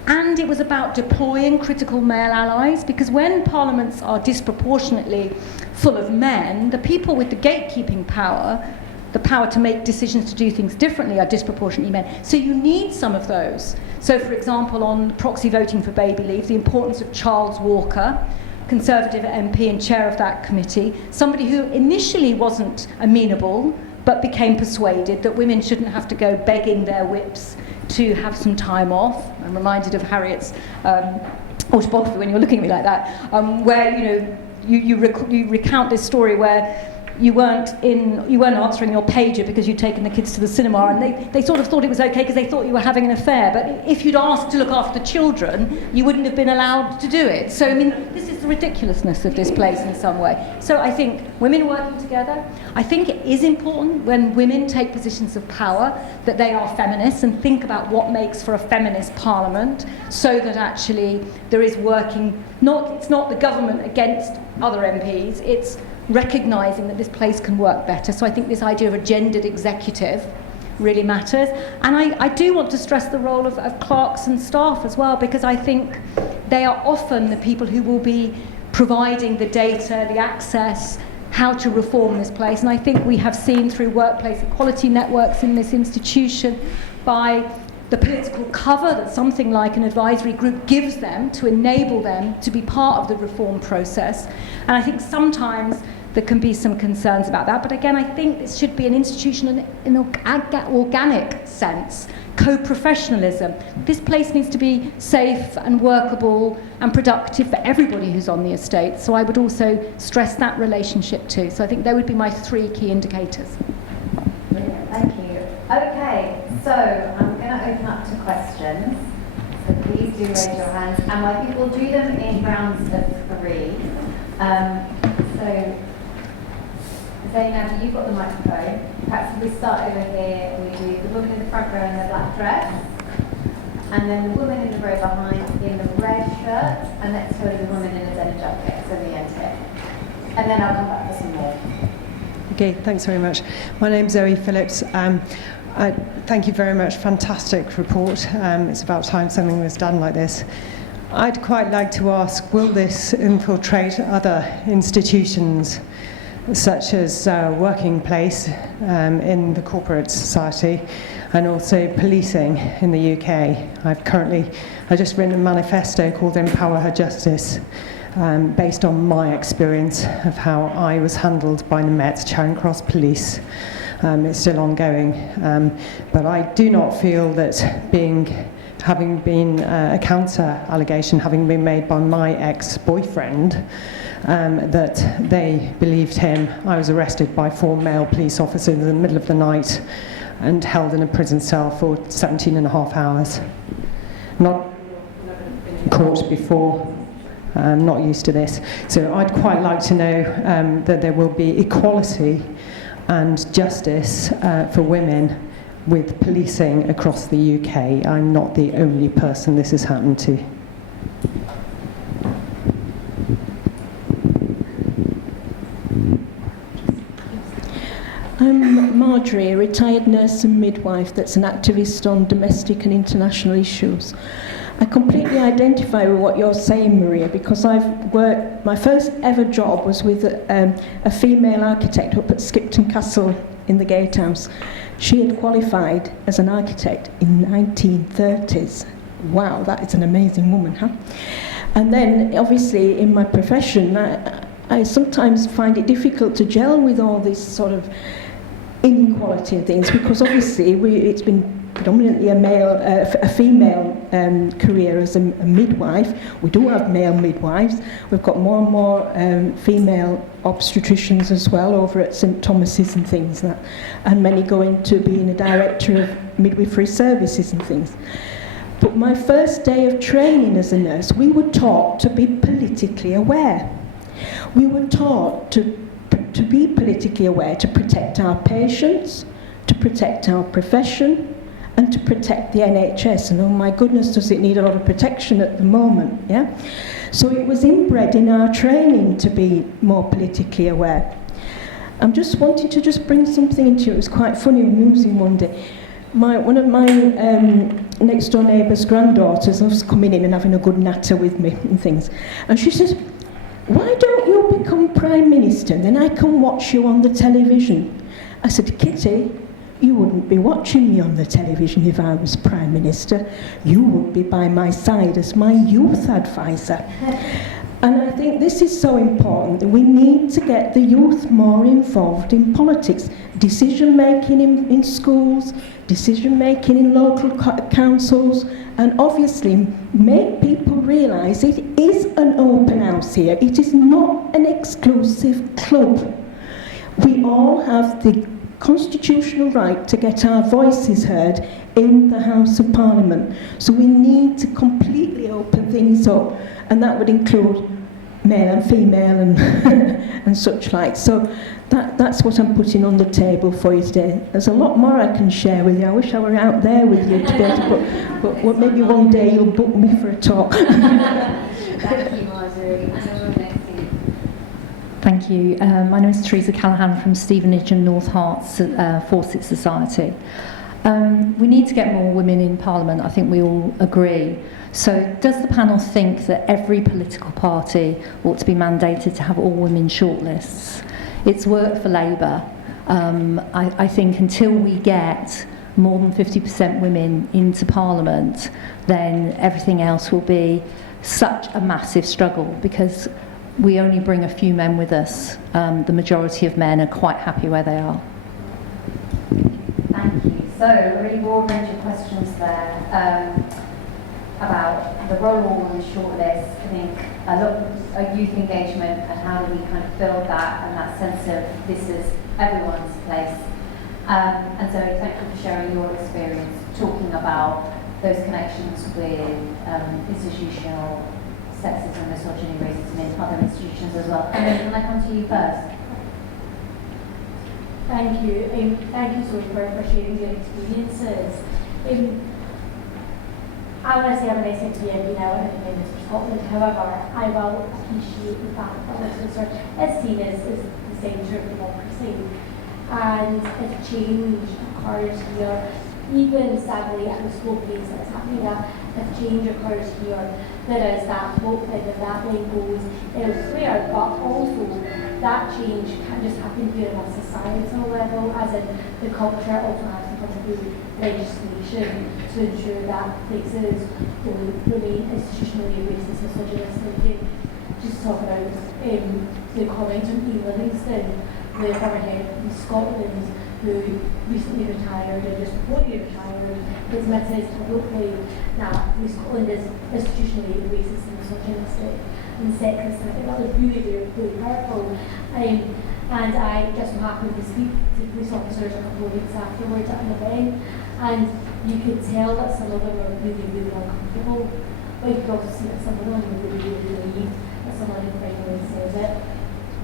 And it was about deploying critical male allies, because when parliaments are disproportionately full of men, the people with the gatekeeping power, the power to make decisions to do things differently, are disproportionately men. So you need some of those. So for example, on proxy voting for baby leave, the importance of Charles Walker, Conservative MP and chair of that committee, somebody who initially wasn't amenable, but became persuaded that women shouldn't have to go begging their whips to have some time off. I'm reminded of Harriet's autobiography when you're looking at me like that, where you recount this story where you weren't answering your pager because you'd taken the kids to the cinema, and they sort of thought it was okay because they thought you were having an affair. But if you'd asked to look after the children, you wouldn't have been allowed to do it. So I mean, this is the ridiculousness of this place in some way. So I think women working together. I think it is important when women take positions of power that they are feminists and think about what makes for a feminist parliament, so that actually there is working. It's not the government against other MPs. It's recognising that this place can work better. So I think this idea of a gendered executive really matters. And I do want to stress the role of clerks and staff as well, because I think they are often the people who will be providing the data, the access, how to reform this place. And I think we have seen through workplace equality networks in this institution, by the political cover that something like an advisory group gives them to enable them to be part of the reform process. And I think sometimes there can be some concerns about that. But again, I think this should be an institution in an organic sense, co-professionalism. This place needs to be safe and workable and productive for everybody who's on the estate. So I would also stress that relationship too. So I think they would be my 3 key indicators. Brilliant, thank you. Okay, so I'm going to open up to questions. So please do raise your hands. And I think we'll do them in rounds of 3. So, Zainab, you've got the microphone. Perhaps if we start over here, we do the woman in the front row in the black dress, and then the woman in the row behind in the red shirt, and let's go to the woman in the denim jacket, so the end here. And then I'll come back for some more. Okay, thanks very much. My name's Zoe Phillips. Thank you very much. Fantastic report. It's about time something was done like this. I'd quite like to ask, will this infiltrate other institutions, such as working place in the corporate society, and also policing in the UK? I've just written a manifesto called Empower Her Justice, based on my experience of how I was handled by the Met Charing Cross Police. It's still ongoing, but I do not feel that having been a counter allegation having been made by my ex-boyfriend, that they believed him. I was arrested by 4 male police officers in the middle of the night and held in a prison cell for 17 and a half hours. Not caught before. I'm not used to this. So I'd quite like to know that there will be equality and justice for women with policing across the UK. I'm not the only person this has happened to. I'm Marjorie, a retired nurse and midwife that's an activist on domestic and international issues. I completely identify with what you're saying, Maria, because my first ever job was with a female architect up at Skipton Castle in the Gatehouse. She had qualified as an architect in the 1930s. Wow, that is an amazing woman, huh? And then, obviously, in my profession, I sometimes find it difficult to gel with all this sort of inequality and things, because obviously it's been predominantly a female career as a midwife. We do have male midwives. We've got more and more female obstetricians as well over at St Thomas's and things like that, and many go into being a director of midwifery services and things. But my first day of training as a nurse, we were taught to be politically aware. We were taught to be politically aware, to protect our patients, to protect our profession, and to protect the NHS. And oh my goodness, does it need a lot of protection at the moment, yeah? So it was inbred in our training to be more politically aware. I'm just wanting to just bring something into it. It was quite funny, amusing one day. One of my next door neighbour's granddaughters was coming in and having a good natter with me and things. And she says, "Why don't you become Prime Minister? Then I can watch you on the television." I said, "Kitty, you wouldn't be watching me on the television if I was Prime Minister. You would be by my side as my youth advisor." And I think this is so important, that we need to get the youth more involved in politics, decision-making in schools, decision-making in local councils, and obviously make people realise it is an open house here. It is not an exclusive club. We all have the constitutional right to get our voices heard in the House of Parliament. So we need to completely open things up, and that would include male and female and and such like. So that's what I'm putting on the table for you today. There's a lot more I can share with you. I wish I were out there with you to be able to, but maybe one day you'll book me for a talk. Thank you, Marjorie. And then we'll next to you. Thank you. My name is Teresa Callahan from Stevenage and North Herts Fawcett Society. We need to get more women in Parliament. I think we all agree. So does the panel think that every political party ought to be mandated to have all women shortlists? It's worked for Labour. I think until we get more than 50% women into Parliament, then everything else will be such a massive struggle, because we only bring a few men with us. The majority of men are quite happy where they are. Thank you. So, a really broad range of questions there about the role of women shortlist. I think a lot of youth engagement and how do we kind of build that and that sense of this is everyone's place. And so, thank you for sharing your experience talking about those connections with institutional sexism, misogyny, racism in other institutions as well. And then can I come to you first? Thank you. Thank you so much for sharing your experiences. I want to say I'm an SNP MP now and I'm in Scotland. However, I will appreciate the fact that Westminster is seen as the centre of democracy. And if change occurs here, even sadly at the slow pace that's happening, that if change occurs here, there is that hope that that line goes elsewhere, but also that change can't just happen here at a societal level, as in the culture also has to come through legislation to ensure that places don't remain institutionally racist, misogynistic. Just talk about the comment on Ian Livingston, the former head of Scotland, who recently retired and just before he retired admitted publicly that Scotland is institutionally racist and misogynistic and sexist, and I think that was really powerful. And I just so happened to speak to police officers a couple of weeks afterwards at an event, and you could tell that some of them were really uncomfortable, but you could also see that some of them were really relieved that someone had finally says it.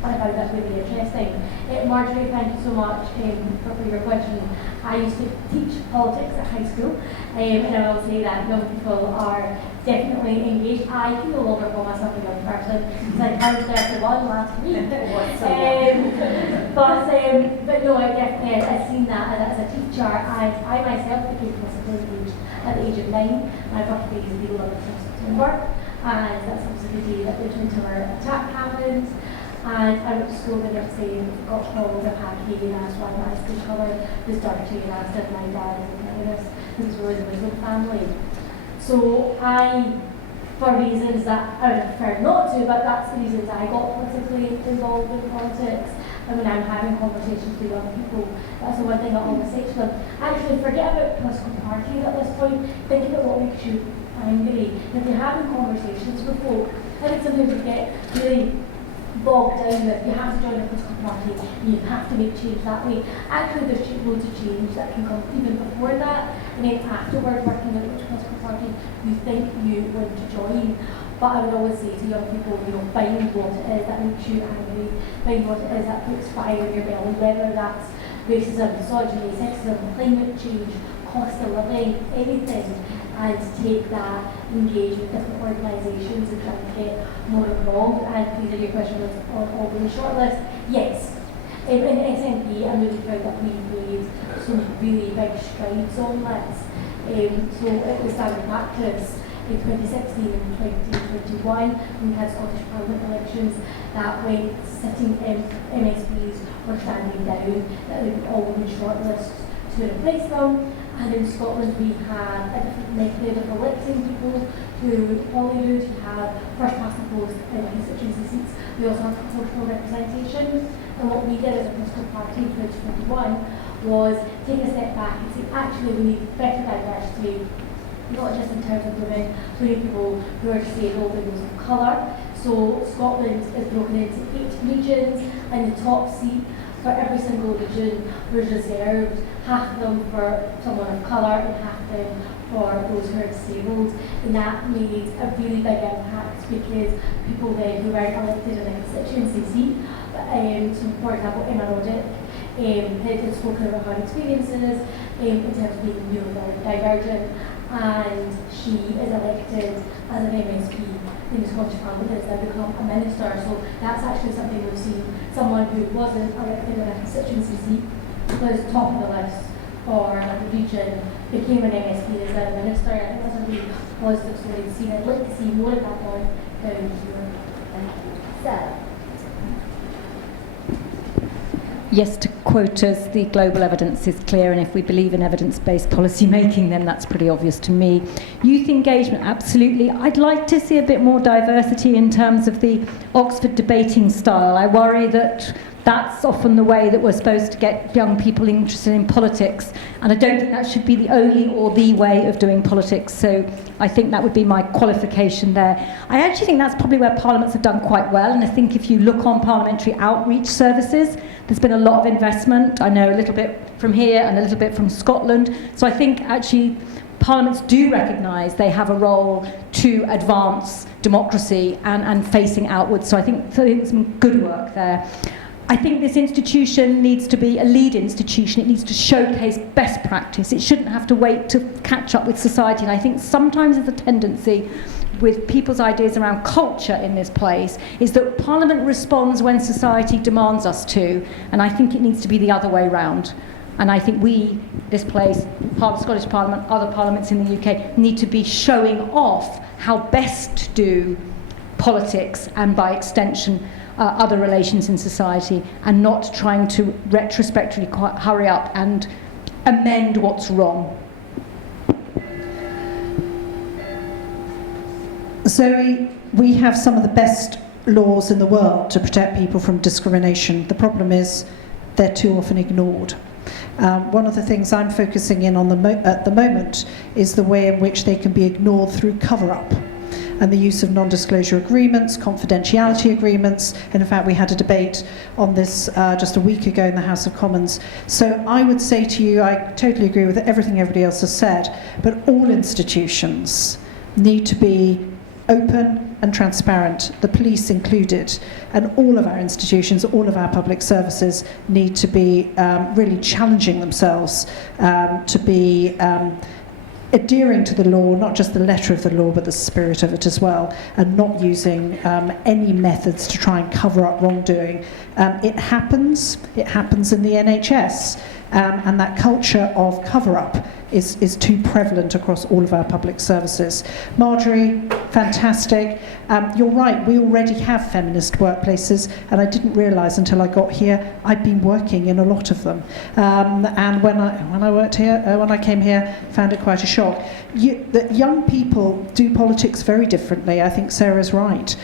I found that really interesting. Marjorie, thank you so much for your question. I used to teach politics at high school, and I will say that young people are definitely engaged. I can no longer call myself a young person because I turned 31 last week. But no, I definitely I've seen that as a teacher. I myself became possibly engaged at the age of 9. My birthday is the 11th of September, and that's obviously the day that the Twin Tower attack happened. And I went to school the next day and got called a khaki, and that's why my school colour was dirty, and I said my dad is a terrorist because we were the Muslim family. So for reasons that I would prefer not to, but that's the reasons I got politically involved in politics. And when I'm having conversations with young people, that's the one thing I always say to them. Actually, forget about political parties at this point. Think about what makes you angry. If you're having conversations with folk, I think sometimes we get really bogged down that you have to join a political party, you have to make change that way. Actually, there's loads of change that can come even before that, and then afterward working out which political party you think you want to join. But I would always say to young people, find what it is that makes you angry, find what it is that puts fire in your belly, whether that's racism, misogyny, sexism, climate change, cost of living, anything, and take that, engage with different organisations and try to get more involved. And please, your question was on the shortlist. Yes. In SNP, I'm really proud that we made some really big strides on this. So it was standard practice in 2016 and 2021, we had Scottish Parliament elections that when sitting MSPs were standing down, that they would all win shortlists to replace them. And in Scotland we had a different method of electing people who Holyrood, who had first past the post in constituency seats. We also had proportional representation. And what we did as a political party in 2021 was take a step back and say, actually we need better diversity, not just in terms of women, we need people who are disabled and those of colour. So Scotland is broken into 8 regions, and the top seat for every single region was reserved, half of them for someone of colour and half of them for those who are disabled. And that made a really big impact because people then who weren't elected in a constituency seat, so for example Emma Roddick had spoken about her experiences in terms of being neurodivergent, and she is elected as an MSP in the Scottish Parliament and has now become a minister. So that's actually something we've seen. Someone who wasn't elected in a constituency seat was top of the list for the region, became an MSP and is now a minister. I think that's a really positive story to see. I'd like to see more of that one down here. Thank you. Sarah. Yes, to quote us, the global evidence is clear, and if we believe in evidence-based policy making, then that's pretty obvious to me. Youth engagement, absolutely. I'd like to see a bit more diversity in terms of the Oxford debating style. I worry that that's often the way that we're supposed to get young people interested in politics, and I don't think that should be the only or the way of doing politics, so I think that would be my qualification there. I actually think that's probably where parliaments have done quite well, and I think if you look on parliamentary outreach services, there's been a lot of investment. I know a little bit from here and a little bit from Scotland, so I think actually parliaments do recognise they have a role to advance democracy and facing outwards, so I think there's some good work there. I think this institution needs to be a lead institution. It needs to showcase best practice. It shouldn't have to wait to catch up with society. And I think sometimes there's a tendency with people's ideas around culture in this place is that Parliament responds when society demands us to, and I think it needs to be the other way round. And I think we, this place, Scottish Parliament, other parliaments in the UK, need to be showing off how best to do politics and by extension other relations in society, and not trying to retrospectively hurry up and amend what's wrong. Zoe, we have some of the best laws in the world to protect people from discrimination. The problem is they're too often ignored. One of the things I'm focusing in on at the moment is the way in which they can be ignored through cover-up and the use of non-disclosure agreements, confidentiality agreements. And in fact, we had a debate on this just a week ago in the House of Commons. So I would say to you, I totally agree with everything everybody else has said, but all institutions need to be open and transparent, the police included, and all of our institutions, all of our public services need to be really challenging themselves to be adhering to the law, not just the letter of the law, but the spirit of it as well, and not using any methods to try and cover up wrongdoing. It happens in the NHS, and that culture of cover-up is too prevalent across all of our public services. Marjorie, fantastic. You're right, we already have feminist workplaces, and I didn't realise until I got here I'd been working in a lot of them. And when I worked here, when I came here, found it quite a shock. That young people do politics very differently. I think Sarah's right.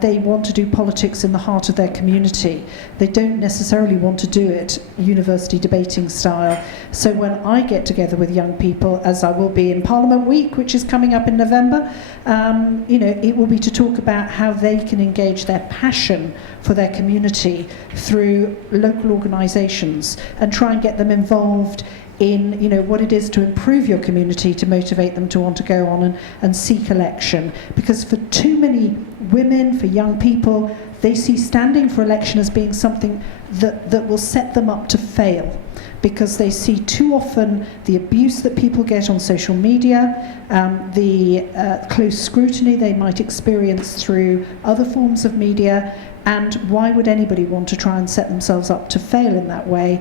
They want to do politics in the heart of their community. They don't necessarily want to do it university debating style. So when I get together with young people, as I will be in Parliament Week, which is coming up in November, it will be to talk about how they can engage their passion for their community through local organisations and try and get them involved in what it is to improve your community, to motivate them to want to go on and seek election. Because for too many women, for young people, they see standing for election as being something that will set them up to fail, because they see too often the abuse that people get on social media, the close scrutiny they might experience through other forms of media, and why would anybody want to try and set themselves up to fail in that way,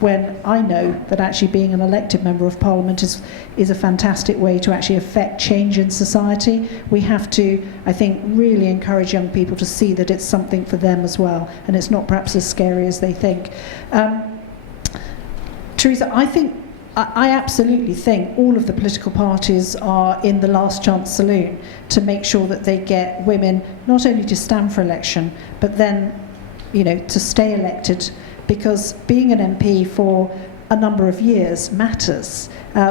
when I know that actually being an elected member of Parliament is a fantastic way to actually affect change in society. We have to, I think, really encourage young people to see that it's something for them as well, and it's not perhaps as scary as they think. Teresa, I absolutely think all of the political parties are in the last chance saloon to make sure that they get women not only to stand for election, but then, to stay elected, because being an MP for a number of years matters.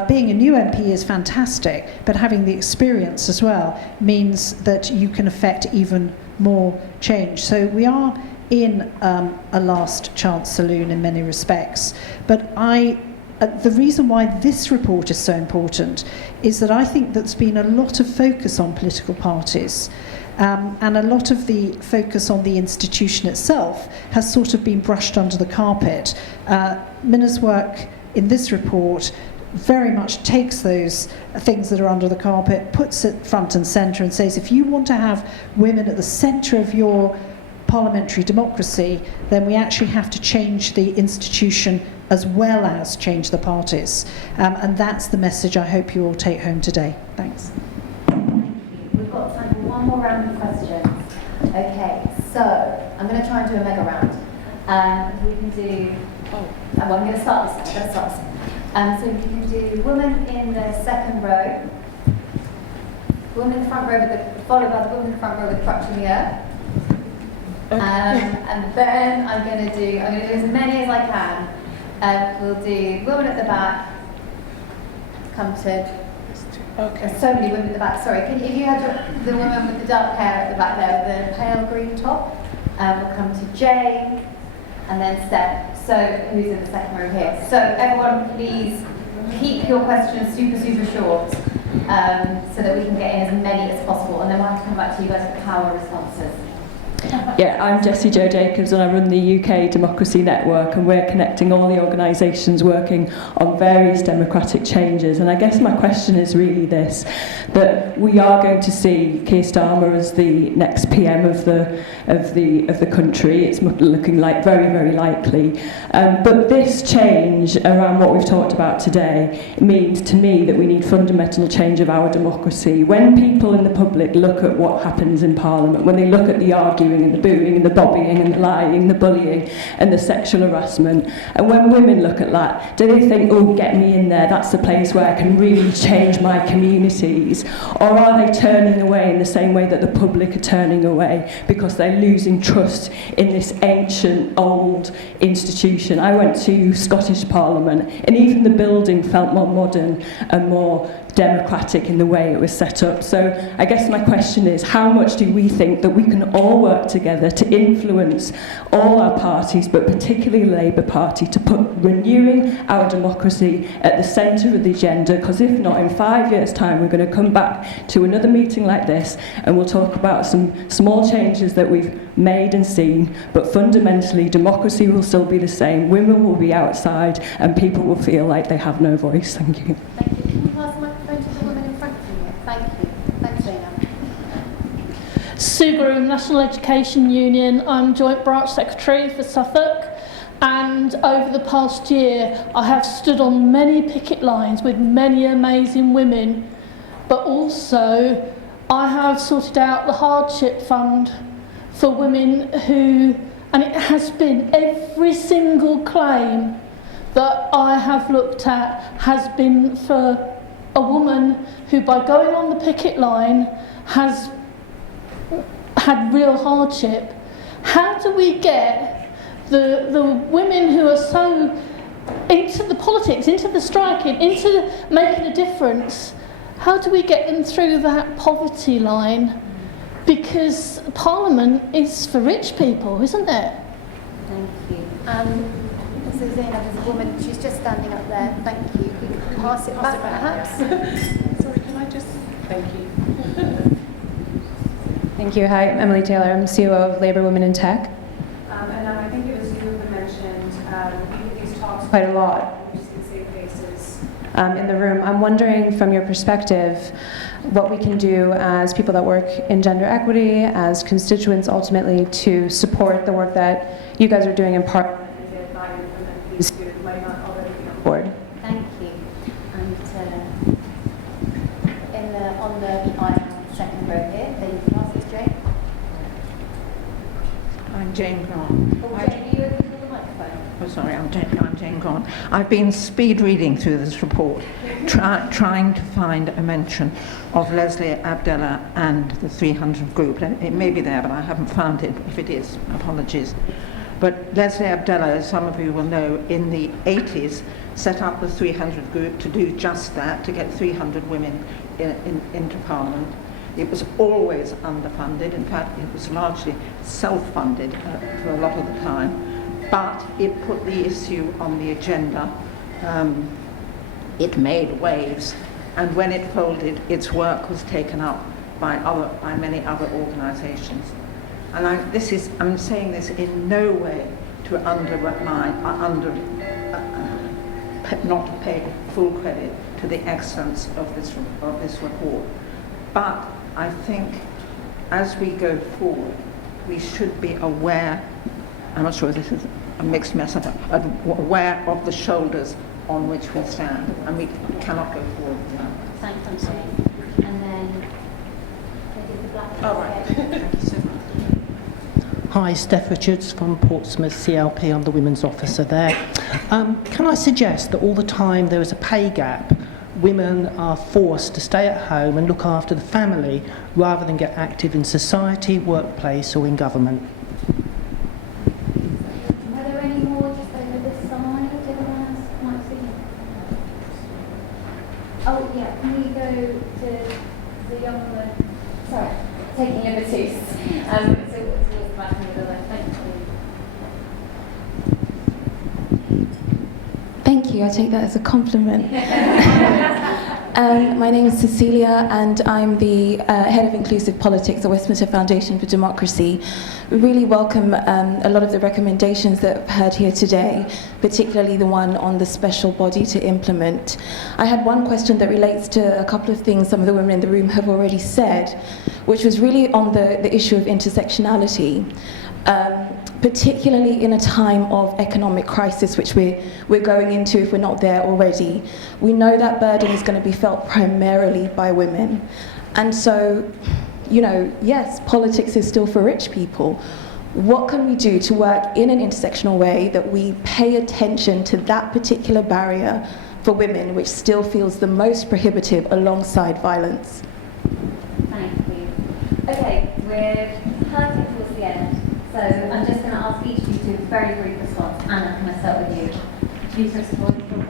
Being a new MP is fantastic, but having the experience as well means that you can affect even more change. So we are in a last chance saloon in many respects, but the reason why this report is so important is that I think there's been a lot of focus on political parties, and a lot of the focus on the institution itself has sort of been brushed under the carpet. Minna's work in this report very much takes those things that are under the carpet, puts it front and centre, and says, if you want to have women at the centre of your parliamentary democracy, then we actually have to change the institution as well as change the parties. And that's the message I hope you all take home today. Thanks. We've got time for one more round of questions. Okay, so I'm going to try and do a mega round. We can do... I'm going to start this time. So we can do woman in the second row, woman in the front row, followed by the woman in the front row with the crutch in the air. And then I'm going to do as many as I can. We'll do women at the back. Come to. Okay. There's so many women at the back. Sorry, if you had the woman with the dark hair at the back there, with the pale green top. We'll come to Jane, and then Steph. So who's in the second row here? So everyone, please keep your questions super short, so that we can get in as many as possible, and then we'll have to come back to you guys with power responses. Yeah, I'm Jessie Jo Jacobs and I run the UK Democracy Network, and we're connecting all the organisations working on various democratic changes. And I guess my question is really this, that we are going to see Keir Starmer as the next PM of the country. It's looking like very, very likely. But this change around what we've talked about today means to me that we need fundamental change of our democracy. When people in the public look at what happens in Parliament, when they look at the arguing and the booing and the bobbying and the lying, the bullying and the sexual harassment, and when women look at that, do they think, oh, get me in there, that's the place where I can really change my communities? Or are they turning away in the same way that the public are turning away because they're losing trust in this ancient, old institution? I went to Scottish Parliament, and even the building felt more modern and more democratic in the way it was set up. So I guess my question is, how much do we think that we can all work together to influence all our parties, but particularly the Labour Party, to put renewing our democracy at the centre of the agenda? Because if not, in 5 years' time, we're going to come back to another meeting like this and we'll talk about some small changes that we've made and seen, but fundamentally democracy will still be the same, women will be outside, and people will feel like they have no voice. Thank you. Thank you. Can you pass the microphone to the woman in front of you? Thank you. Thanks, Zainab. Sue Groom, National Education Union. I'm Joint Branch Secretary for Suffolk, and over the past year I have stood on many picket lines with many amazing women, but also I have sorted out the hardship fund for women who, and it has been every single claim that I have looked at has been for a woman who, by going on the picket line, has had real hardship. How do we get the women who are so into the politics, into the striking, into making a difference, how do we get them through that poverty line? Because Parliament is for rich people, isn't it? Thank you. So Zainab is a woman, she's just standing up there. Thank you. You can pass it back, perhaps. Sorry, can I just... Thank you. Thank you. Hi, I'm Emily Taylor. I'm CEO of Labour Women in Tech. And I think it was you who mentioned you these talks Quite a lot. We just can save faces. In the room. I'm wondering, from your perspective, what we can do as people that work in gender equity, as constituents ultimately, to support the work that you guys are doing in Parliament. Board. Thank you. And on the aisle, second row here, then you can ask us, Jane. I'm Jane Grant. Oh, Jane, are you open to the microphone? Oh, sorry, I'm Jane Grant. I've been speed reading through this report, trying to find a mention of Leslie Abdallah and the 300 group. It may be there, but I haven't found it. If it is, apologies. But Leslie Abdallah, as some of you will know, in the 80s set up the 300 group to do just that, to get 300 women into Parliament. It was always underfunded. In fact, it was largely self-funded for a lot of the time. But it put the issue on the agenda. It made waves. And when it folded, its work was taken up by many other organisations. And I'm saying this in no way to not to pay full credit to the excellence of this report. But I think as we go forward, we should be aware, I'm not sure if this is a mixed message, aware of the shoulders on which we stand, and we cannot go forward without that. Thanks, Jane. And then, the black. Oh, right. Thank you so much. Hi, Steph Richards from Portsmouth CLP. I'm the Women's Officer there. Can I suggest that all the time there is a pay gap, women are forced to stay at home and look after the family rather than get active in society, workplace or in government? Were there any more just over this side? Anyone else might see? Oh, yeah, can we go to the young woman? Sorry, taking liberties. So towards back in the middle, thank you. Thank you, I take that as a compliment. My name is Cecilia, and I'm the Head of Inclusive Politics at Westminster Foundation for Democracy. We really welcome a lot of the recommendations that I've heard here today, particularly the one on the special body to implement. I had one question that relates to a couple of things some of the women in the room have already said, which was really on the issue of intersectionality. Particularly in a time of economic crisis, which we're going into if we're not there already. We know that burden is going to be felt primarily by women. And so, you know, yes, politics is still for rich people. What can we do to work in an intersectional way that we pay attention to that particular barrier for women, which still feels the most prohibitive alongside violence? Thank you. Okay, we're hurting towards the end. So I'm just going to ask each of you to do a very brief response. Anna, can I start with you? Do you respond to the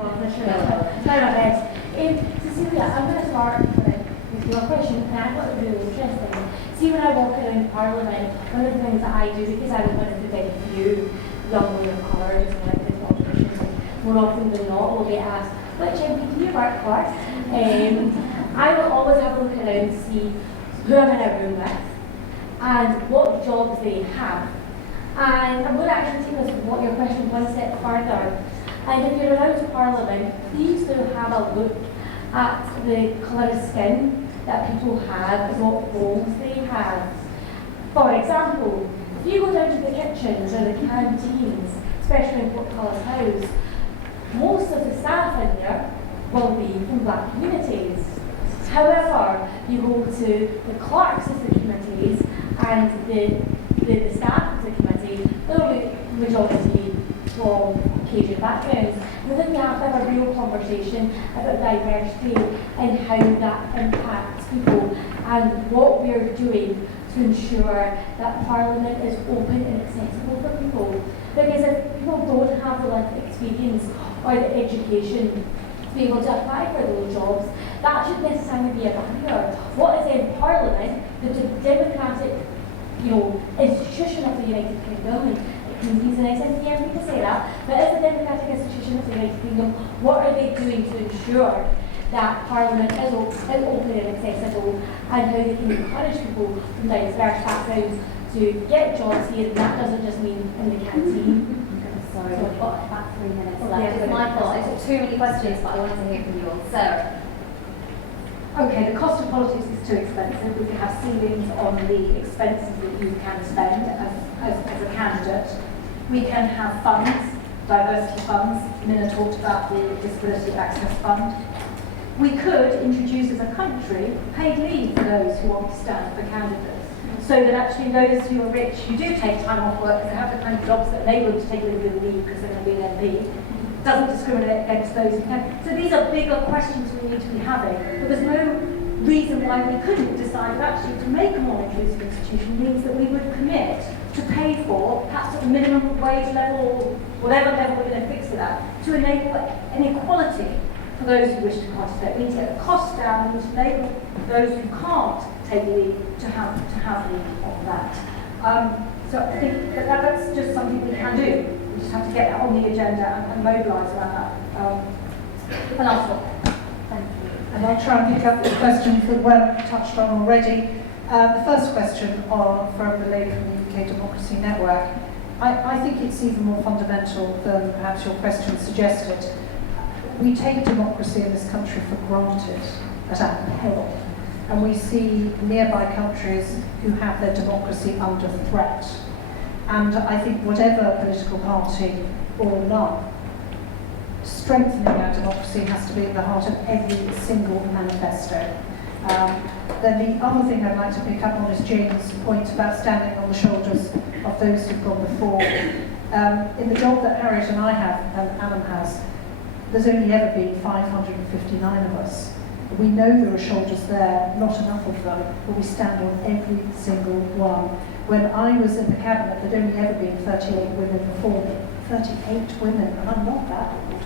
Cecilia, I'm going to start with your question, and I thought it was really interesting. See, when I walk around Parliament, one of the things that I do, because I'm one of the very few young women of colour who's elected politicians, more often than not will be asked, which MP do you work for? I will always have a look around to see who I'm in a room with, and what jobs they have. And I'm going to actually take this what your question one step further. And if you're around Parliament, please do have a look at the colour of skin that people have and what roles they have. For example, if you go down to the kitchens or the canteens, especially in Portcullis House, most of the staff in there will be from black communities. However, you go to the clerks of the committees and the staff of the committee, they'll be majority from Caucasian backgrounds. I think we have to have a real conversation about diversity and how that impacts people and what we're doing to ensure that Parliament is open and accessible for people. Because if people don't have the life experience or the education to be able to apply for those jobs, that shouldn't necessarily be a barrier. What is in Parliament, the democratic, institution of the United Kingdom, and it can be an SNCM to say that, but as a democratic institution of the United Kingdom, what are they doing to ensure that Parliament is open and accessible, and how they can encourage people from diverse backgrounds to get jobs here, and that doesn't just mean in the canteen. Sorry, we've got about 3 minutes left. It's my fault. I took too many questions, but I wanted to hear from you all. Sarah. Okay, the cost of politics is too expensive. We can have ceilings on the expenses that you can spend as a candidate. We can have funds, diversity funds. Minna talked about the Disability Access Fund. We could introduce as a country paid leave for those who want to stand for candidates, so that actually those who are rich, who do take time off work because they have the kind of jobs that enable them to take a little bit of leave because they're going to be an MP, doesn't discriminate against those who can. So these are bigger questions we need to be having. But there's no reason why we couldn't decide that actually to make a more inclusive institution means that we would commit to pay for, perhaps at the minimum wage level, or whatever level we're going to fix it at, to enable an equality for those who wish to participate. We need to get the cost down and to enable those who can't take leave to have leave of that. So I think that's just something we can do. We just have to get that on the agenda and mobilise around that. The last one. Thank you. And I'll try and pick up the questions that weren't touched on already. The first question from the lady from the UK Democracy Network. I think it's even more fundamental than perhaps your question suggested. We take democracy in this country for granted at our peril. And we see nearby countries who have their democracy under threat. And I think whatever political party or none, strengthening our democracy has to be at the heart of every single manifesto. Then the other thing I'd like to pick up on is Jane's point about standing on the shoulders of those who've gone before. In the job that Harriet and I have, and Anum has, there's only ever been 559 of us. We know there are shoulders there, not enough of them, but we stand on every single one. When I was in the cabinet, there'd only ever been 38 women before me. 38 women, and I'm not that old.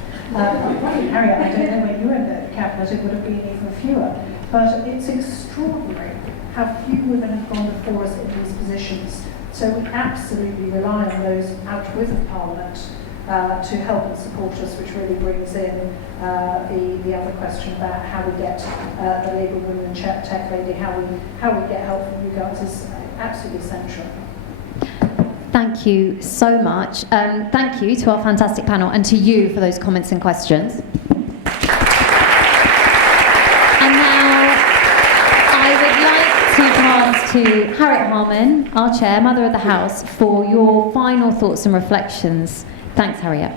Harriet, I don't know when you were in the cabinet, it would have been even fewer. But it's extraordinary how few women have gone before us in these positions. So we absolutely rely on those out with Parliament to help and support us, which really brings in the other question about how we get the Labour Women in Tech Lady, how we get help from you guys is absolutely essential. Thank you so much. Thank you to our fantastic panel and to you for those comments and questions. And now I would like to pass to Harriet Harman, our chair, Mother of the House, for your final thoughts and reflections. Thanks, Harriet.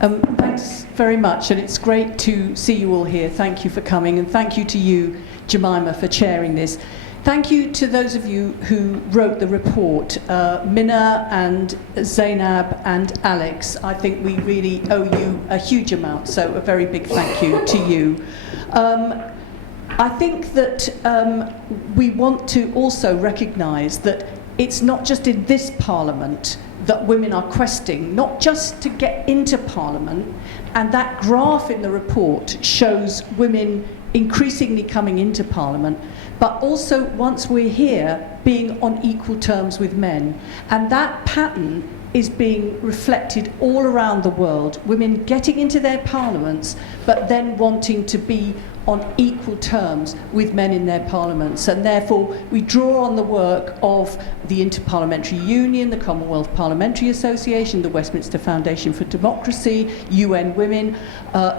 Thanks very much, and it's great to see you all here. Thank you for coming, and thank you to you, Jemima, for chairing this. Thank you to those of you who wrote the report, Minna and Zainab and Alex. I think we really owe you a huge amount, so a very big thank you to you. I think that we want to also recognise that it's not just in this Parliament that women are questing, not just to get into Parliament, and that graph in the report shows women increasingly coming into Parliament, but also once we're here, being on equal terms with men. And that pattern is being reflected all around the world. Women getting into their parliaments, but then wanting to be on equal terms with men in their parliaments. And therefore, we draw on the work of the Interparliamentary Union, the Commonwealth Parliamentary Association, the Westminster Foundation for Democracy, UN Women,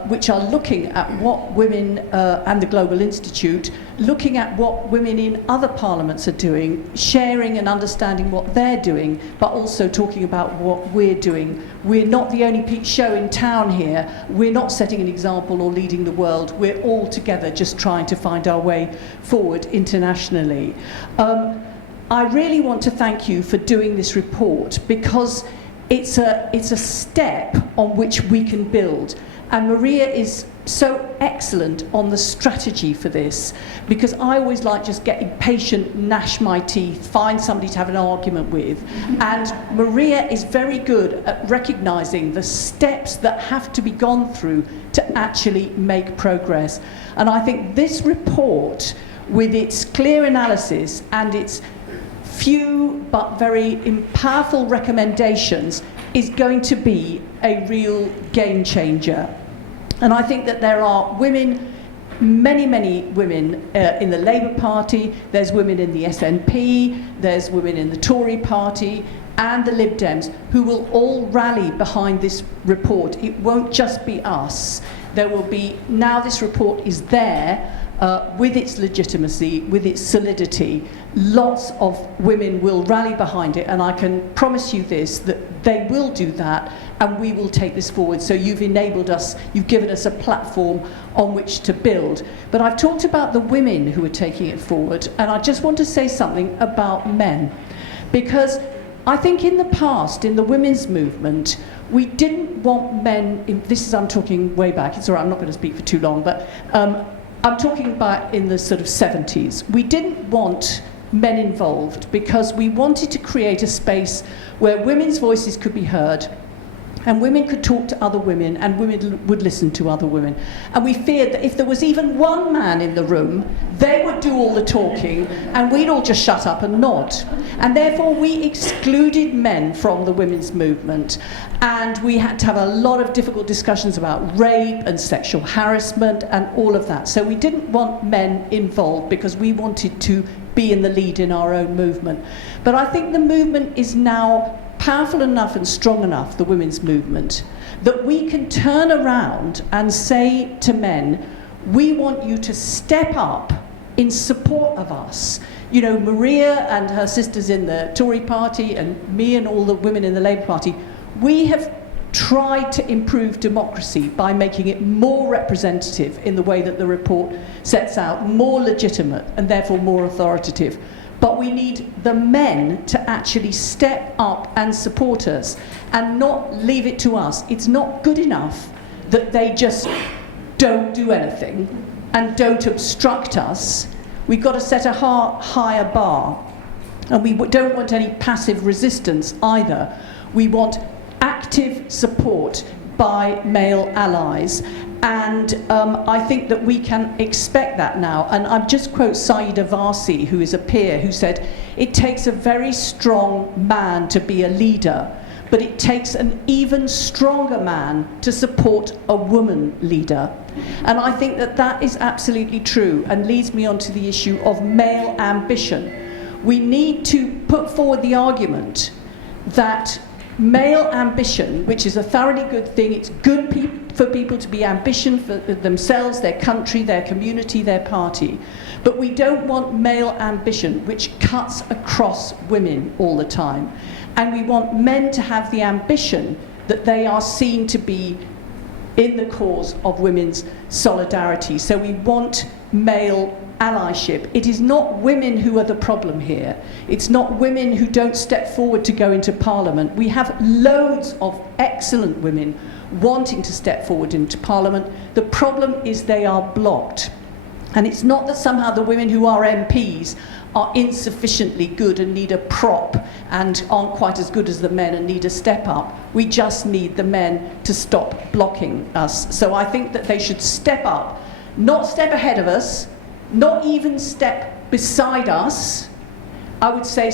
which are looking at what women, and the Global Institute, looking at what women in other parliaments are doing, sharing and understanding what they're doing, but also talking about what we're doing. We're not the only show in town here. We're not setting an example or leading the world. We're all together just trying to find our way forward internationally. I really want to thank you for doing this report, because it's a step on which we can build. And Maria is so excellent on the strategy for this, because I always like just get impatient, gnash my teeth, find somebody to have an argument with. And Maria is very good at recognising the steps that have to be gone through to actually make progress. And I think this report, with its clear analysis and its few but very powerful recommendations, is going to be a real game changer. And I think that there are women, many women in the Labour Party, there's women in the SNP, there's women in the Tory Party and the Lib Dems who will all rally behind this report. It won't just be us. There will be, now this report is there, with its legitimacy, with its solidity, lots of women will rally behind it, and I can promise you this, that they will do that, and we will take this forward. So you've enabled us, you've given us a platform on which to build. But I've talked about the women who are taking it forward, and I just want to say something about men. Because I think in the past, in the women's movement, we didn't want men, I'm talking way back, it's all right, I'm not going to speak for too long, but I'm talking about in the sort of 70s. We didn't want men involved because we wanted to create a space where women's voices could be heard, and women could talk to other women, and women would listen to other women. And we feared that if there was even one man in the room, they would do all the talking, and we'd all just shut up and nod. And therefore we excluded men from the women's movement. And we had to have a lot of difficult discussions about rape and sexual harassment and all of that. So we didn't want men involved because we wanted to be in the lead in our own movement. But I think the movement is now powerful enough and strong enough, the women's movement, that we can turn around and say to men, we want you to step up in support of us. You know, Maria and her sisters in the Tory party and me and all the women in the Labour Party, we have tried to improve democracy by making it more representative in the way that the report sets out, more legitimate and therefore more authoritative. But we need the men to actually step up and support us and not leave it to us. It's not good enough that they just don't do anything and don't obstruct us. We've got to set a higher bar. And we don't want any passive resistance either. We want active support by male allies. And I think that we can expect that now. And I just quote Saida Varsi, who is a peer, who said, it takes a very strong man to be a leader, but it takes an even stronger man to support a woman leader. And I think that that is absolutely true, and leads me on to the issue of male ambition. We need to put forward the argument that male ambition, which is a thoroughly good thing, it's good for people to be ambitious for themselves, their country, their community, their party. But we don't want male ambition which cuts across women all the time. And we want men to have the ambition that they are seen to be in the cause of women's solidarity. So we want male allyship. It is not women who are the problem here. It's not women who don't step forward to go into Parliament. We have loads of excellent women wanting to step forward into Parliament. The problem is they are blocked. And it's not that somehow the women who are MPs are insufficiently good and need a prop and aren't quite as good as the men and need a step up. We just need the men to stop blocking us. So I think that they should step up, not step ahead of us, not even step beside us. I would say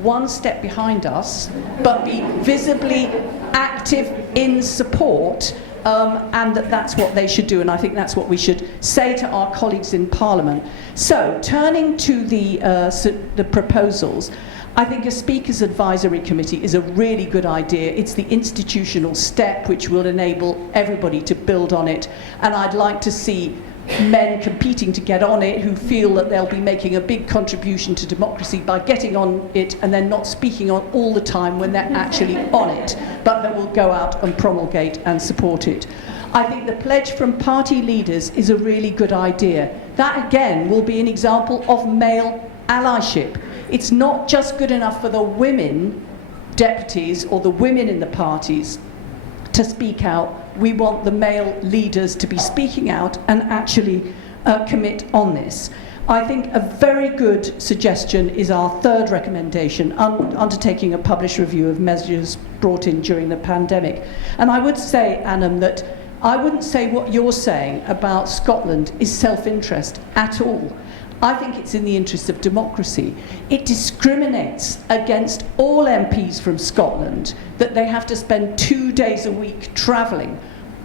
one step behind us, but be visibly active in support, and that's what they should do, and I think that's what we should say to our colleagues in Parliament. So, turning to the proposals, I think a Speaker's Advisory Committee is a really good idea. It's the institutional step which will enable everybody to build on it, and I'd like to see men competing to get on it who feel that they'll be making a big contribution to democracy by getting on it and then not speaking on all the time when they're actually on it, but that will go out and promulgate and support it. I think the pledge from party leaders is a really good idea. That again will be an example of male allyship. It's not just good enough for the women deputies or the women in the parties to speak out. We want the male leaders to be speaking out and actually commit on this. I think a very good suggestion is our third recommendation, undertaking a published review of measures brought in during the pandemic. And I would say, Anum, that I wouldn't say what you're saying about Scotland is self-interest at all. I think it's in the interest of democracy. It discriminates against all MPs from Scotland that they have to spend 2 days a week travelling.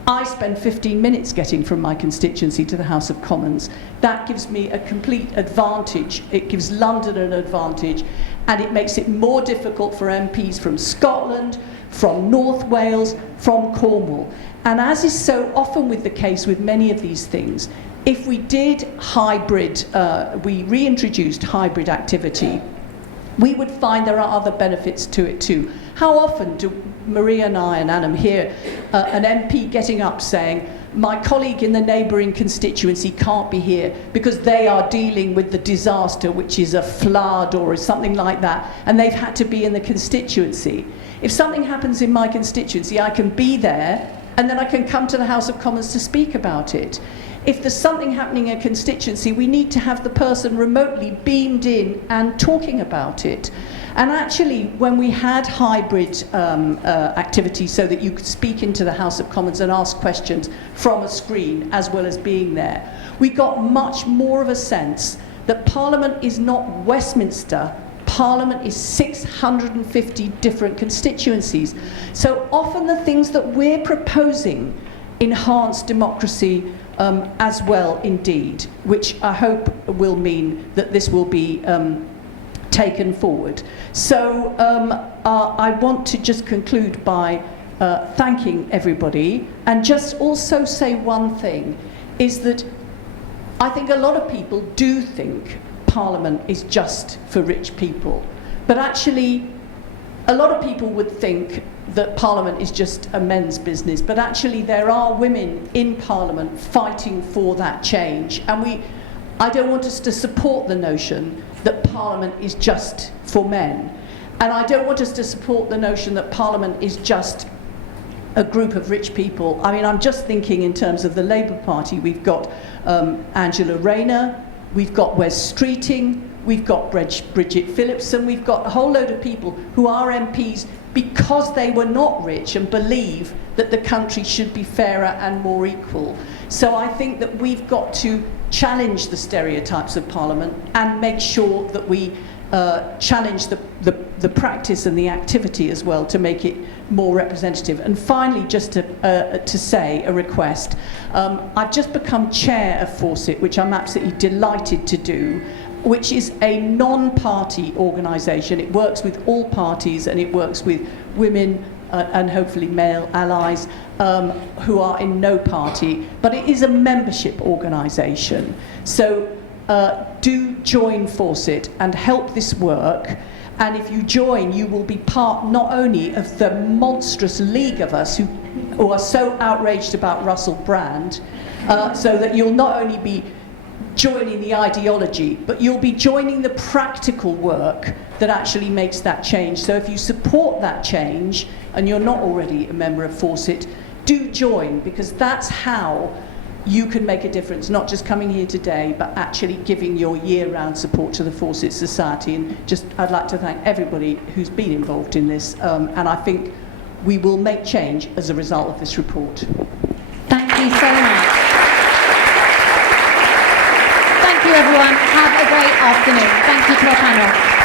I spend 15 minutes getting from my constituency to the House of Commons. That gives me a complete advantage. It gives London an advantage, and it makes it more difficult for MPs from Scotland, from North Wales, from Cornwall. And as is so often with the case with many of these things, if we did hybrid, we reintroduced hybrid activity, we would find there are other benefits to it too. How often do Maria and I and Anum hear an MP getting up saying, my colleague in the neighbouring constituency can't be here because they are dealing with the disaster, which is a flood or something like that, and they've had to be in the constituency. If something happens in my constituency, I can be there, and then I can come to the House of Commons to speak about it. If there's something happening in a constituency, we need to have the person remotely beamed in and talking about it. And actually, when we had hybrid activity so that you could speak into the House of Commons and ask questions from a screen as well as being there, we got much more of a sense that Parliament is not Westminster. Parliament is 650 different constituencies. So often the things that we're proposing enhance democracy as well indeed, which I hope will mean that this will be taken forward. So I want to just conclude by thanking everybody, and just also say one thing, is that I think a lot of people do think Parliament is just for rich people, but actually a lot of people would think that Parliament is just a men's business, but actually there are women in Parliament fighting for that change, and I don't want us to support the notion that Parliament is just for men, and I don't want us to support the notion that Parliament is just a group of rich people. I mean, I'm just thinking in terms of the Labour Party, we've got Angela Rayner, we've got Wes Streeting, we've got Bridget Phillipson, we've got a whole load of people who are MPs because they were not rich and believe that the country should be fairer and more equal. So I think that we've got to challenge the stereotypes of Parliament and make sure that we challenge the practice and the activity as well to make it more representative. And finally, just to say a request, I've just become chair of Fawcett, which I'm absolutely delighted to do, which is a non-party organisation. It works with all parties and it works with women and hopefully male allies who are in no party, but it is a membership organisation. So do join Fawcett and help this work. And if you join, you will be part not only of the monstrous league of us who are so outraged about Russell Brand, so that you'll not only be joining the ideology, but you'll be joining the practical work that actually makes that change. So if you support that change, and you're not already a member of Fawcett, do join, because that's how you can make a difference, not just coming here today, but actually giving your year-round support to the Fawcett Society. And I'd like to thank everybody who's been involved in this, and I think we will make change as a result of this report. Thank you so much. Thank you, everyone. Have a great afternoon. Thank you to our panel.